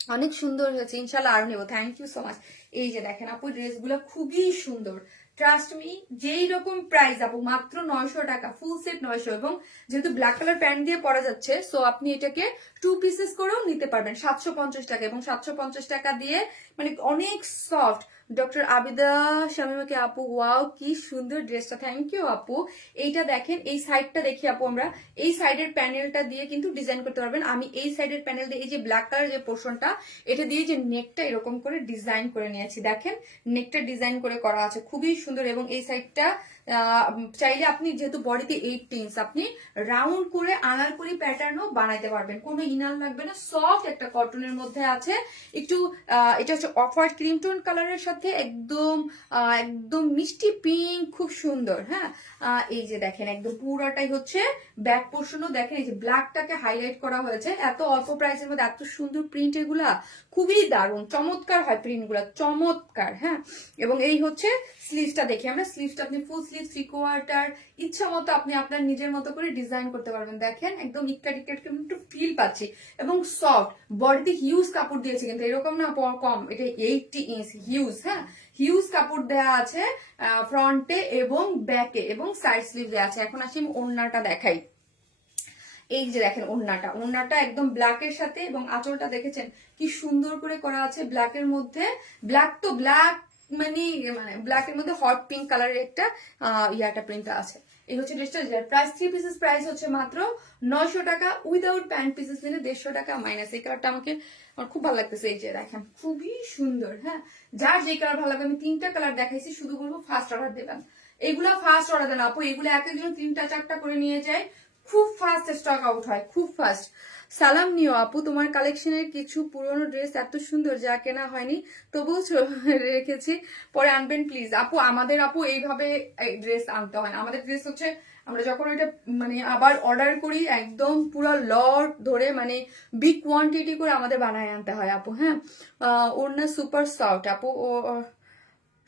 অনেক সুন্দর হয়েছে, ইনশাল্লাহ আরো নেবো। Thank you so much. এই যে দেখেন আপু, ড্রেসগুলো খুবই সুন্দর, ট্রাস্ট মি। যেই রকম প্রাইস আপু, মাত্র 900 টাকা, ফুল সেট 900। এবং যেহেতু ব্ল্যাক কালার প্যান্ট দিয়ে পরা যাচ্ছে, সো আপনি এটাকে 2 পিসেস করেও নিতে পারবেন 750 টাকা। এবং 750 টাকা দিয়ে মানে অনেক সফট। ডক্টর আবিদা শামিমাকে আপু, ওয়াও কি সুন্দর ড্রেসটা, থ্যাংক ইউ আপু। এইটা দেখেন, এই সাইডটা দেখি আপু, আমরা এই সাইডের প্যানেলটা দিয়ে কিন্তু ডিজাইন করতে পারবেন। আমি এই সাইডের প্যানেল দিয়ে, এই যে ব্ল্যাক কালার যে পোর্শনটা, এটা দিয়ে যে নেকটা এরকম করে ডিজাইন করে নিয়েছি, দেখেন নেকটা ডিজাইন করে করা আছে, খুবই সুন্দর। এবং এই সাইডটা চাইলে আপনি, যেহেতু বডিতে 8 ইঞ্চ, আপনি রাউন্ড করে আনারকলি প্যাটার্নও বানাইতে পারবেন, কোনো ইনার লাগবে না। সফট একটা কটনের মধ্যে আছে, একটু এটা হচ্ছে অফ হোয়াইট ক্রিম টোন কালারের সাথে একদম একদম মিষ্টি পিঙ্ক, খুব সুন্দর। হ্যাঁ, এই যে দেখেন একদম পুরাটাই হচ্ছে ব্যাক পোর্শনও দেখেন, এই যে ব্ল্যাকটাকে হাইলাইট করা হয়েছে। এত অল্প প্রাইসের মধ্যে এত সুন্দর প্রিন্ট, এগুলা খুবই দারুণ, চমৎকার হয় প্রিন্ট গুলা, চমৎকার। হ্যাঁ, এবং এই হচ্ছে স্লিভসটা দেখি আমরা। স্লিভসটা আপনি ফুল স্লিভ, 3/4, ইচ্ছা মতো আপনি আপনার নিজের মতো করে ডিজাইন করতে পারবেন। দেখেন একদম ইক্কা টিক্কা একটু ফিল পাচ্ছি, এবং সফট। বডিতে হিউজ কাপড় দিয়েছে, কিন্তু এরকম না কম, এটা 80 ইঞ্চ হিউজ। হ্যাঁ, হিউজ কাপড় দেয়া আছে ফ্রন্টে এবং ব্যাকে, এবং সাইড স্লিভ দেওয়া আছে। এখন আসি ওড়নাটা দেখাই। এই যে দেখেন ওড়নাটা, ওড়নাটা একদম ব্ল্যাকের সাথে, এবং আঁচলটা দেখেছেন কি সুন্দর করে করা আছে ব্ল্যাকের মধ্যে। ব্ল্যাক তো ব্ল্যাক, মানে ব্ল্যাকের মধ্যে হট পিঙ্ক কালারের একটা ইয়াটা প্রিন্ট আছে। এই হচ্ছে ড্রেসটা। প্রাইস 3 পিসেস প্রাইস হচ্ছে মাত্র 900 টাকা। উইদাউট প্যান্ট পিসেস নিলে 150 টাকা মাইনাস। এই কালারটা আমার খুব ভালো লাগতেছে। এই যে দেখেন খুবই সুন্দর। হ্যাঁ, যার যে কালার ভালো লাগবে, আমি 3টা কালার দেখাইছি, শুধু বলবো ফার্স্ট অর্ডার দেবেন। এগুলা ফার্স্ট অর্ডার দেন আপু, এগুলো এক একজন 3টা 4টা করে নিয়ে যায়, খুব ফাস্ট স্টক আউট হয়, খুব ফাস্ট। সালাম নিও আপু, তোমার কালেকশনের কিছু পুরনো ড্রেস এত সুন্দর যা কেনা হয়নি, তবুও রেখেছি, পরে আনবেন প্লিজ। আপু আমাদের আপু এইভাবে ড্রেস আনতে হয় না। আমাদের ড্রেস হচ্ছে আমরা যখন এটা মানে আবার অর্ডার করি, একদম পুরো লট ধরে, মানে বিগ কোয়ান্টিটি করে আমাদের বানায় আনতে হয় আপু। হ্যাঁ, ওড়না সুপার সফট আপু,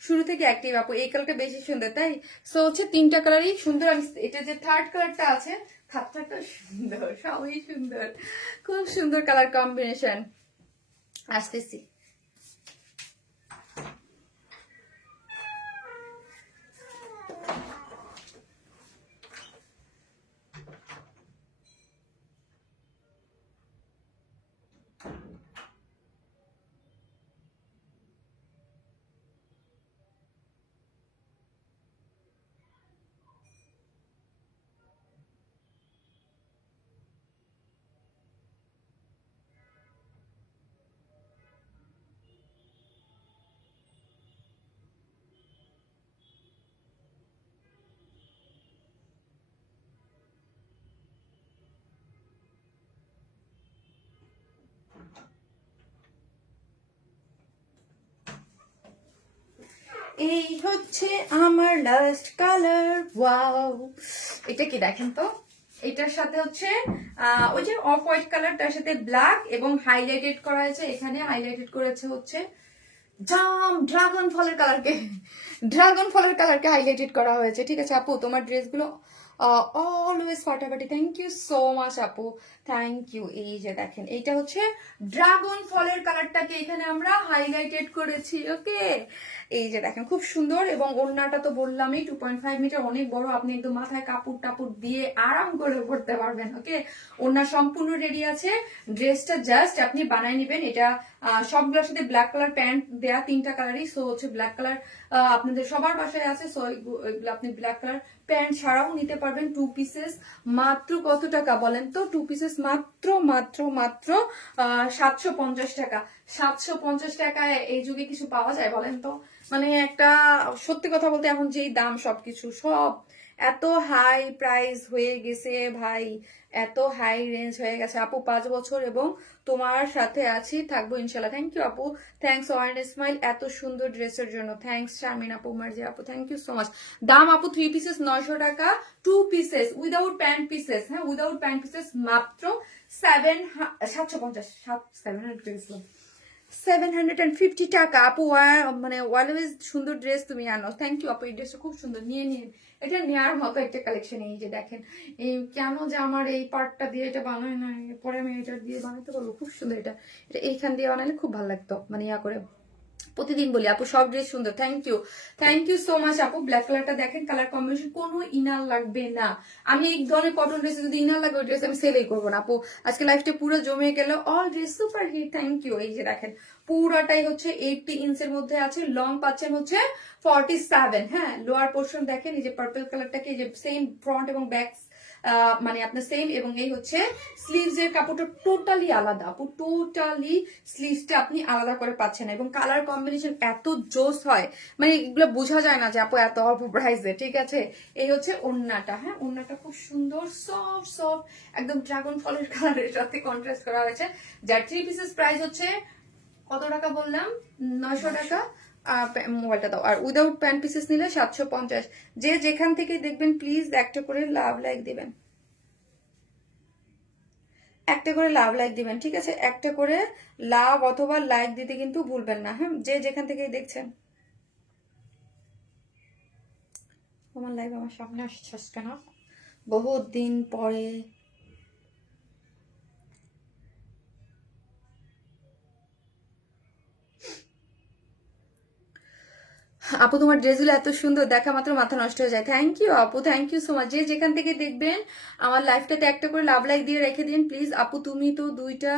শুরু থেকে অ্যাক্টিভ আপু। এই কালারটা বেশি সুন্দর, তাই সো হচ্ছে 3টা কালারই সুন্দর। আমি এটা যে থার্ড কালারটা আছে, থার্ডটা সুন্দর, সবই সুন্দর, খুব সুন্দর কালার কম্বিনেশন। আসতেছি। এই হচ্ছে আমার লাস্ট কালার। ওয়াও, এটা কি দেখেন তো, এটার সাথে হচ্ছে ওই যে অফ হোয়াইট কালারটার সাথে ব্ল্যাক এবং হাইলাইটেড করা হয়েছে, এখানে হাইলাইটেড করেছে হচ্ছে ড্রাগন ফলের কালারকে হাইলাইটেড করা হয়েছে। ঠিক আছে আপু, তোমার ড্রেসগুলো অলওয়েজ ফাটাফাটি। থ্যাংক ইউ সো মাচ আপু, থ্যাংক ইউ। এই যে দেখেন, এইটা হচ্ছে ড্রাগন ফলের কালারটাকে এখানে আমরা হাইলাইটেড করেছি। ওকে, এই যে দেখেন খুব সুন্দর, এবং ওড়নাটা তো বললামই 2.5 মিটার, অনেক বড়, আপনি একদম মাথায় কাপড় টাপড় দিয়ে আরাম করে পড়তে পারবেন। ওকে, ওড়না সম্পূর্ণ রেডি আছে, ড্রেসটা জাস্ট আপনি বানায় নেবেন। এটা সবগুলোর সাথে ব্ল্যাক কালার প্যান্ট দেয়া, 3টা কালারই, সো হচ্ছে ব্ল্যাক কালার আপনাদের সবার বাসায় আছে, সো এগুলো আপনি ব্ল্যাক কালার প্যান্ট ছাড়াও নিতে পারবেন। 2 পিসেস মাত্র কত টাকা বলেন তো? 2 পিসেস মাত্র মাত্র মাত্র 750 টাকা। 750 টাকায় এই যুগে কিছু পাওয়া যায় বলেন তো? মানে একটা সত্যি কথা বলতে এখন যেই দাম সবকিছু, সব এত হাই প্রাইস হয়ে গেছে ভাই, এত হাই রেঞ্জ হয়ে গেছে। আপু 5 বছর এবং তোমার সাথে আছি, থাকবো ইনশাল্লাহ। থ্যাংক ইউ আপু, থ্যাংকস ওয়ান স্মাইল এত সুন্দর ড্রেসের জন্য। থ্যাংকস শারমিন আপু, মার্জি আপু, থ্যাংক ইউ সো মাচ। দাম আপু 3 পিসেস 900 টাকা, 2 পিসেস উইদাউট প্যান্ট পিসেস, হ্যাঁ উইদাউট প্যান্ট পিসেস মাত্র 750 750 টাকা। আপু মানে অলওয়েজ সুন্দর ড্রেস তুমি আনো, থ্যাংক ইউ আপু। এই ড্রেসটা খুব সুন্দর, নিয়ে নিন, এটা নেওয়ার মতো একটা কালেকশন। এই যে দেখেন, এই কেন যে আমার এই পার্টটা দিয়ে এটা বানায় না, পরে আমি এটা দিয়ে বানাতে পারবো, খুব সুন্দর। এটা এটা এইখান দিয়ে বানালে খুব ভালো লাগতো, মানে ইয়া করে প্রতিদিন বলি আপু সব ড্রেস সুন্দর। থ্যাংক ইউ সো মাচ আপু। ব্ল্যাক কালারটা দেখেন, কালার কম্বিনেশন, কোনো ইনার লাগবে না। আমি এই ধরনের কটন ড্রেসে যদি ইনার লাগে, ওই ড্রেস আমি সেলই করবো না আপু। আজকে লাইফটা পুরো জমে গেল, all dress super hit. Thank you. এই যে দেখেন, পুরাটাই হচ্ছে 80 ইঞ্চের মধ্যে আছে, লং পাচ্ছেন হচ্ছে 47। হ্যাঁ, লোয়ার পোর্শন দেখেন, এই যে পার্পল কালারটাকে, এই যে সেম ফ্রন্ট এবং ব্যাক, মানে আপনার সেম, এবং এই হচ্ছে স্লিভস এর কাপড়টা টোটালি আলাদা আপু, টোটালি স্লিভসটা আপনি আলাদা করে পাচ্ছেন, এবং কালার কম্বিনেশন এত জোস হয়, মানে এগুলো বোঝা যায় না যে আপু এত অল্প প্রাইসে। ঠিক আছে, এই হচ্ছে ওড়নাটা, হ্যাঁ ওড়নাটা খুব সুন্দর, সফট সফট, একদম ড্রাগন ফলের কালারের সাথে কন্ট্রাস্ট করা হয়েছে, যার 3 পিসেস প্রাইস হচ্ছে কত টাকা বললাম, 900 টাকা। মোবাইলটা দাও। আর উইদাউট প্যান্ট পিসেস নিলে 750। যে যেখান থেকে দেখবেন প্লিজ একটা করে লাভ লাইক দিবেন, একটা করে লাভ লাইক দিবেন। ঠিক আছে, একটা করে লাভ অথবা লাইক দিতে কিন্তু ভুলবেন না, হ্যাঁ যে যেখান থেকে দেখছেন। আমার লাইভ আমার সামনে আসছিস কেন বহুত দিন পরে? আপু তোমার ড্রেসগুলো এত সুন্দর, দেখা মাত্র মাথা নষ্ট হয়ে যায়। থ্যাংক ইউ আপু, থ্যাংক ইউ সো মাচ। যে যেখান থেকে দেখবেন আমার লাইফটাতে একটা করে লাভ লাইক দিয়ে রেখে দিন প্লিজ। আপু তুমি তো 2টা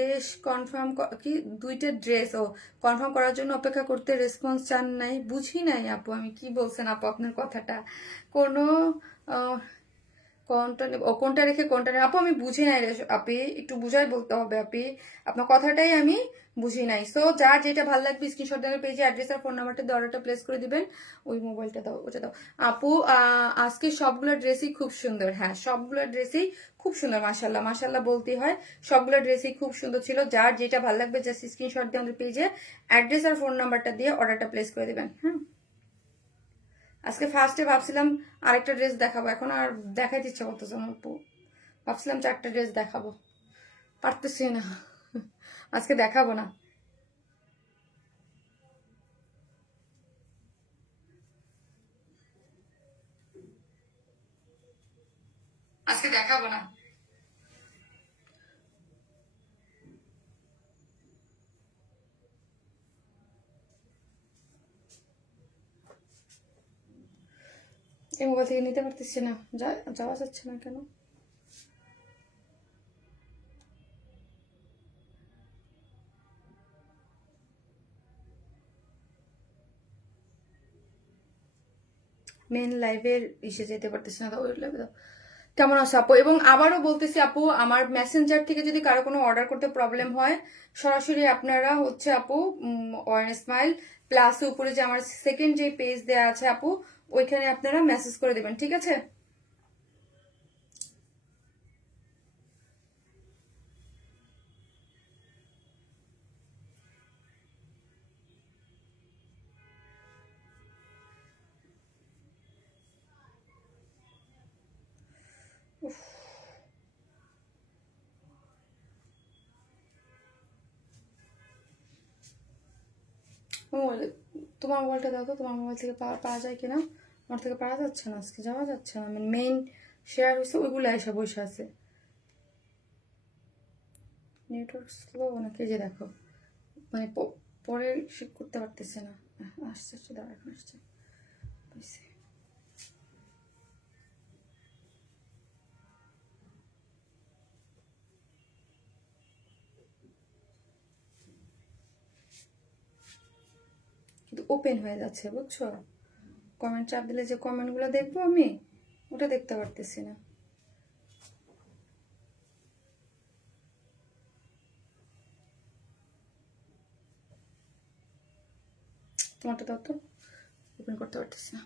দেশ কনফার্ম, কি 2টা ড্রেস ও কনফার্ম করার জন্য অপেক্ষা করতে রেসপন্স চান নাই, বুঝি নাই আপু আমি কি বলছেন আপু আপনার কথাটা। কোনো কোনটা নেব, কোনটা রেখে কোনটা নেব আপু, আমি বুঝি নাই রে আপি, একটু বুঝাই বলতে হবে আপি, আপনার কথাটাই আমি বুঝি নাই। সো যার যেটা ভালো লাগবে স্ক্রিনশট দেওয়ার পেজে অ্যাড্রেস আর ফোন নাম্বারটা দিয়ে অর্ডারটা প্লেস করে দিবেন। ওই মোবাইলটা দাও, ওটা দাও আপু। আজকে সবগুলো ড্রেসই খুব সুন্দর, হ্যাঁ সবগুলো ড্রেসই খুব সুন্দর, মাশাল্লাহ মাশাল্লাহ বলতেই হয়, সবগুলো ড্রেসই খুব সুন্দর ছিল। যার যেটা ভালো লাগবে জাস্ট স্ক্রিনশট দিয়ে আমাদের পেজে অ্যাড্রেস আর ফোন নাম্বারটা দিয়ে অর্ডারটা প্লেস করে দিবেন। হ্যাঁ, আজকে ফার্স্টে ভাবছিলাম আরেকটা ড্রেস দেখাবো, এখন আর দেখাইতে ইচ্ছা করতেছে না আপু, ভাবছিলাম 4টা ড্রেস দেখাবো, পারতেছি না, আজকে দেখাবো না, আজকে দেখাবো না। এই মোবাইল থেকে নিতে পারতেছি না, যাওয়া যাচ্ছে না কেন? মেন লাইভের ইসে যেতে পারতেছি না, ওই লাইভে দাও। কেমন আছে আপু? এবং আবারও বলতেছি আপু, আমার মেসেঞ্জার থেকে যদি কারো কোনো অর্ডার করতে প্রবলেম হয়, সরাসরি আপনারা হচ্ছে আপু ওয়ান স্মাইল প্লাস উপরে যে আমার সেকেন্ড যে পেজ দেওয়া আছে আপু, ওইখানে আপনারা মেসেজ করে দেবেন। ঠিক আছে, তোমার মোবাইলটা দাও তো, তোমার মোবাইল থেকে পাওয়া যায় কিনা। আমার থেকে পাওয়া যাচ্ছে না, আজকে যাওয়া যাচ্ছে না, মানে মেইন শেয়ার হয়েছে ওইগুলো এসে বসে আছে। নেটওয়ার্ক স্লো নাকি, যে দেখো মানে পরে শিফট করতে পারতেছে না। আসছে দাঁড়া, এখন আসছে। কিন্তু ওপেন হয়ে যাচ্ছে বুঝছো, কমেন্ট চাপ দিলে যে কমেন্টগুলো দেখবো আমি, ওটা দেখতে পারতেছি না। তোমারটা দাও তো, ওপেন করতে পারতেছি না।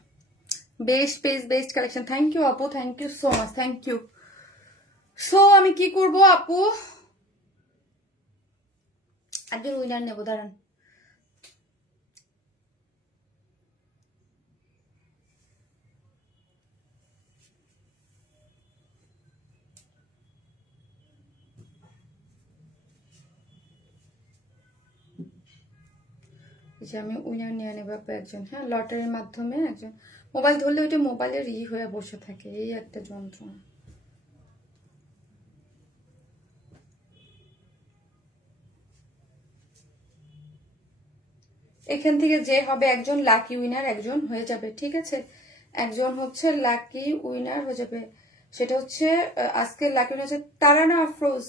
Best page, best collection, thank you আপু, thank you so much, thank you. So আমি কি করব আপু, একজন উইনার নেবো, দাঁড়ান। যে আমি উইনার নিয়ে নেবো আপু একজন, হ্যাঁ, লটারির মাধ্যমে একজন। মোবাইল ধরলে ওইটা মোবাইলের হয়ে বসে থাকে, এই একটা যন্ত্রণা। এখান থেকে যে হবে একজন লাকি উইনার, একজন হয়ে যাবে, ঠিক আছে। একজন হচ্ছে লাকি উইনার হয়ে যাবে, সেটা হচ্ছে আজকে লাকি উইনার হচ্ছে তারানা আফরোজ।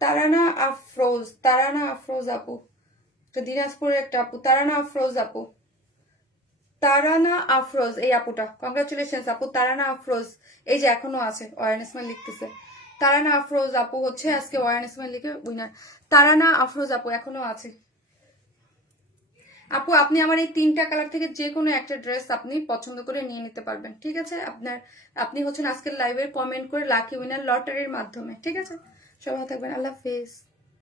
তারানা আফরোজ, তারানা আফরোজ আপু, দিনাজপুরের একটা আপু, তারানা আফরোজ আপু। তারানা আফরোজ, এই আপুটা, কংগ্রাচুলেশন আপু, তারানা আফরোজ। এই যে এখনো আছে, ওয়ারেনেস ম্যান লিখতেছে। তারানা আফরোজ আপু হচ্ছে আজকে ওয়ারেনেস ম্যান লিখে উইনার। তারানা আফরোজ আপু এখনো আছে। আপু আপনি আমার এই 3টা কালার থেকে যে কোনো একটা ড্রেস আপনি পছন্দ করে নিয়ে নিতে পারবেন, ঠিক আছে। আপনি হচ্ছেন আজকের লাইভের কমেন্ট করে লাকি উইনার লটারির মাধ্যমে, ঠিক আছে। সবাই থাকবেন, আল্লাহ হাফেজ।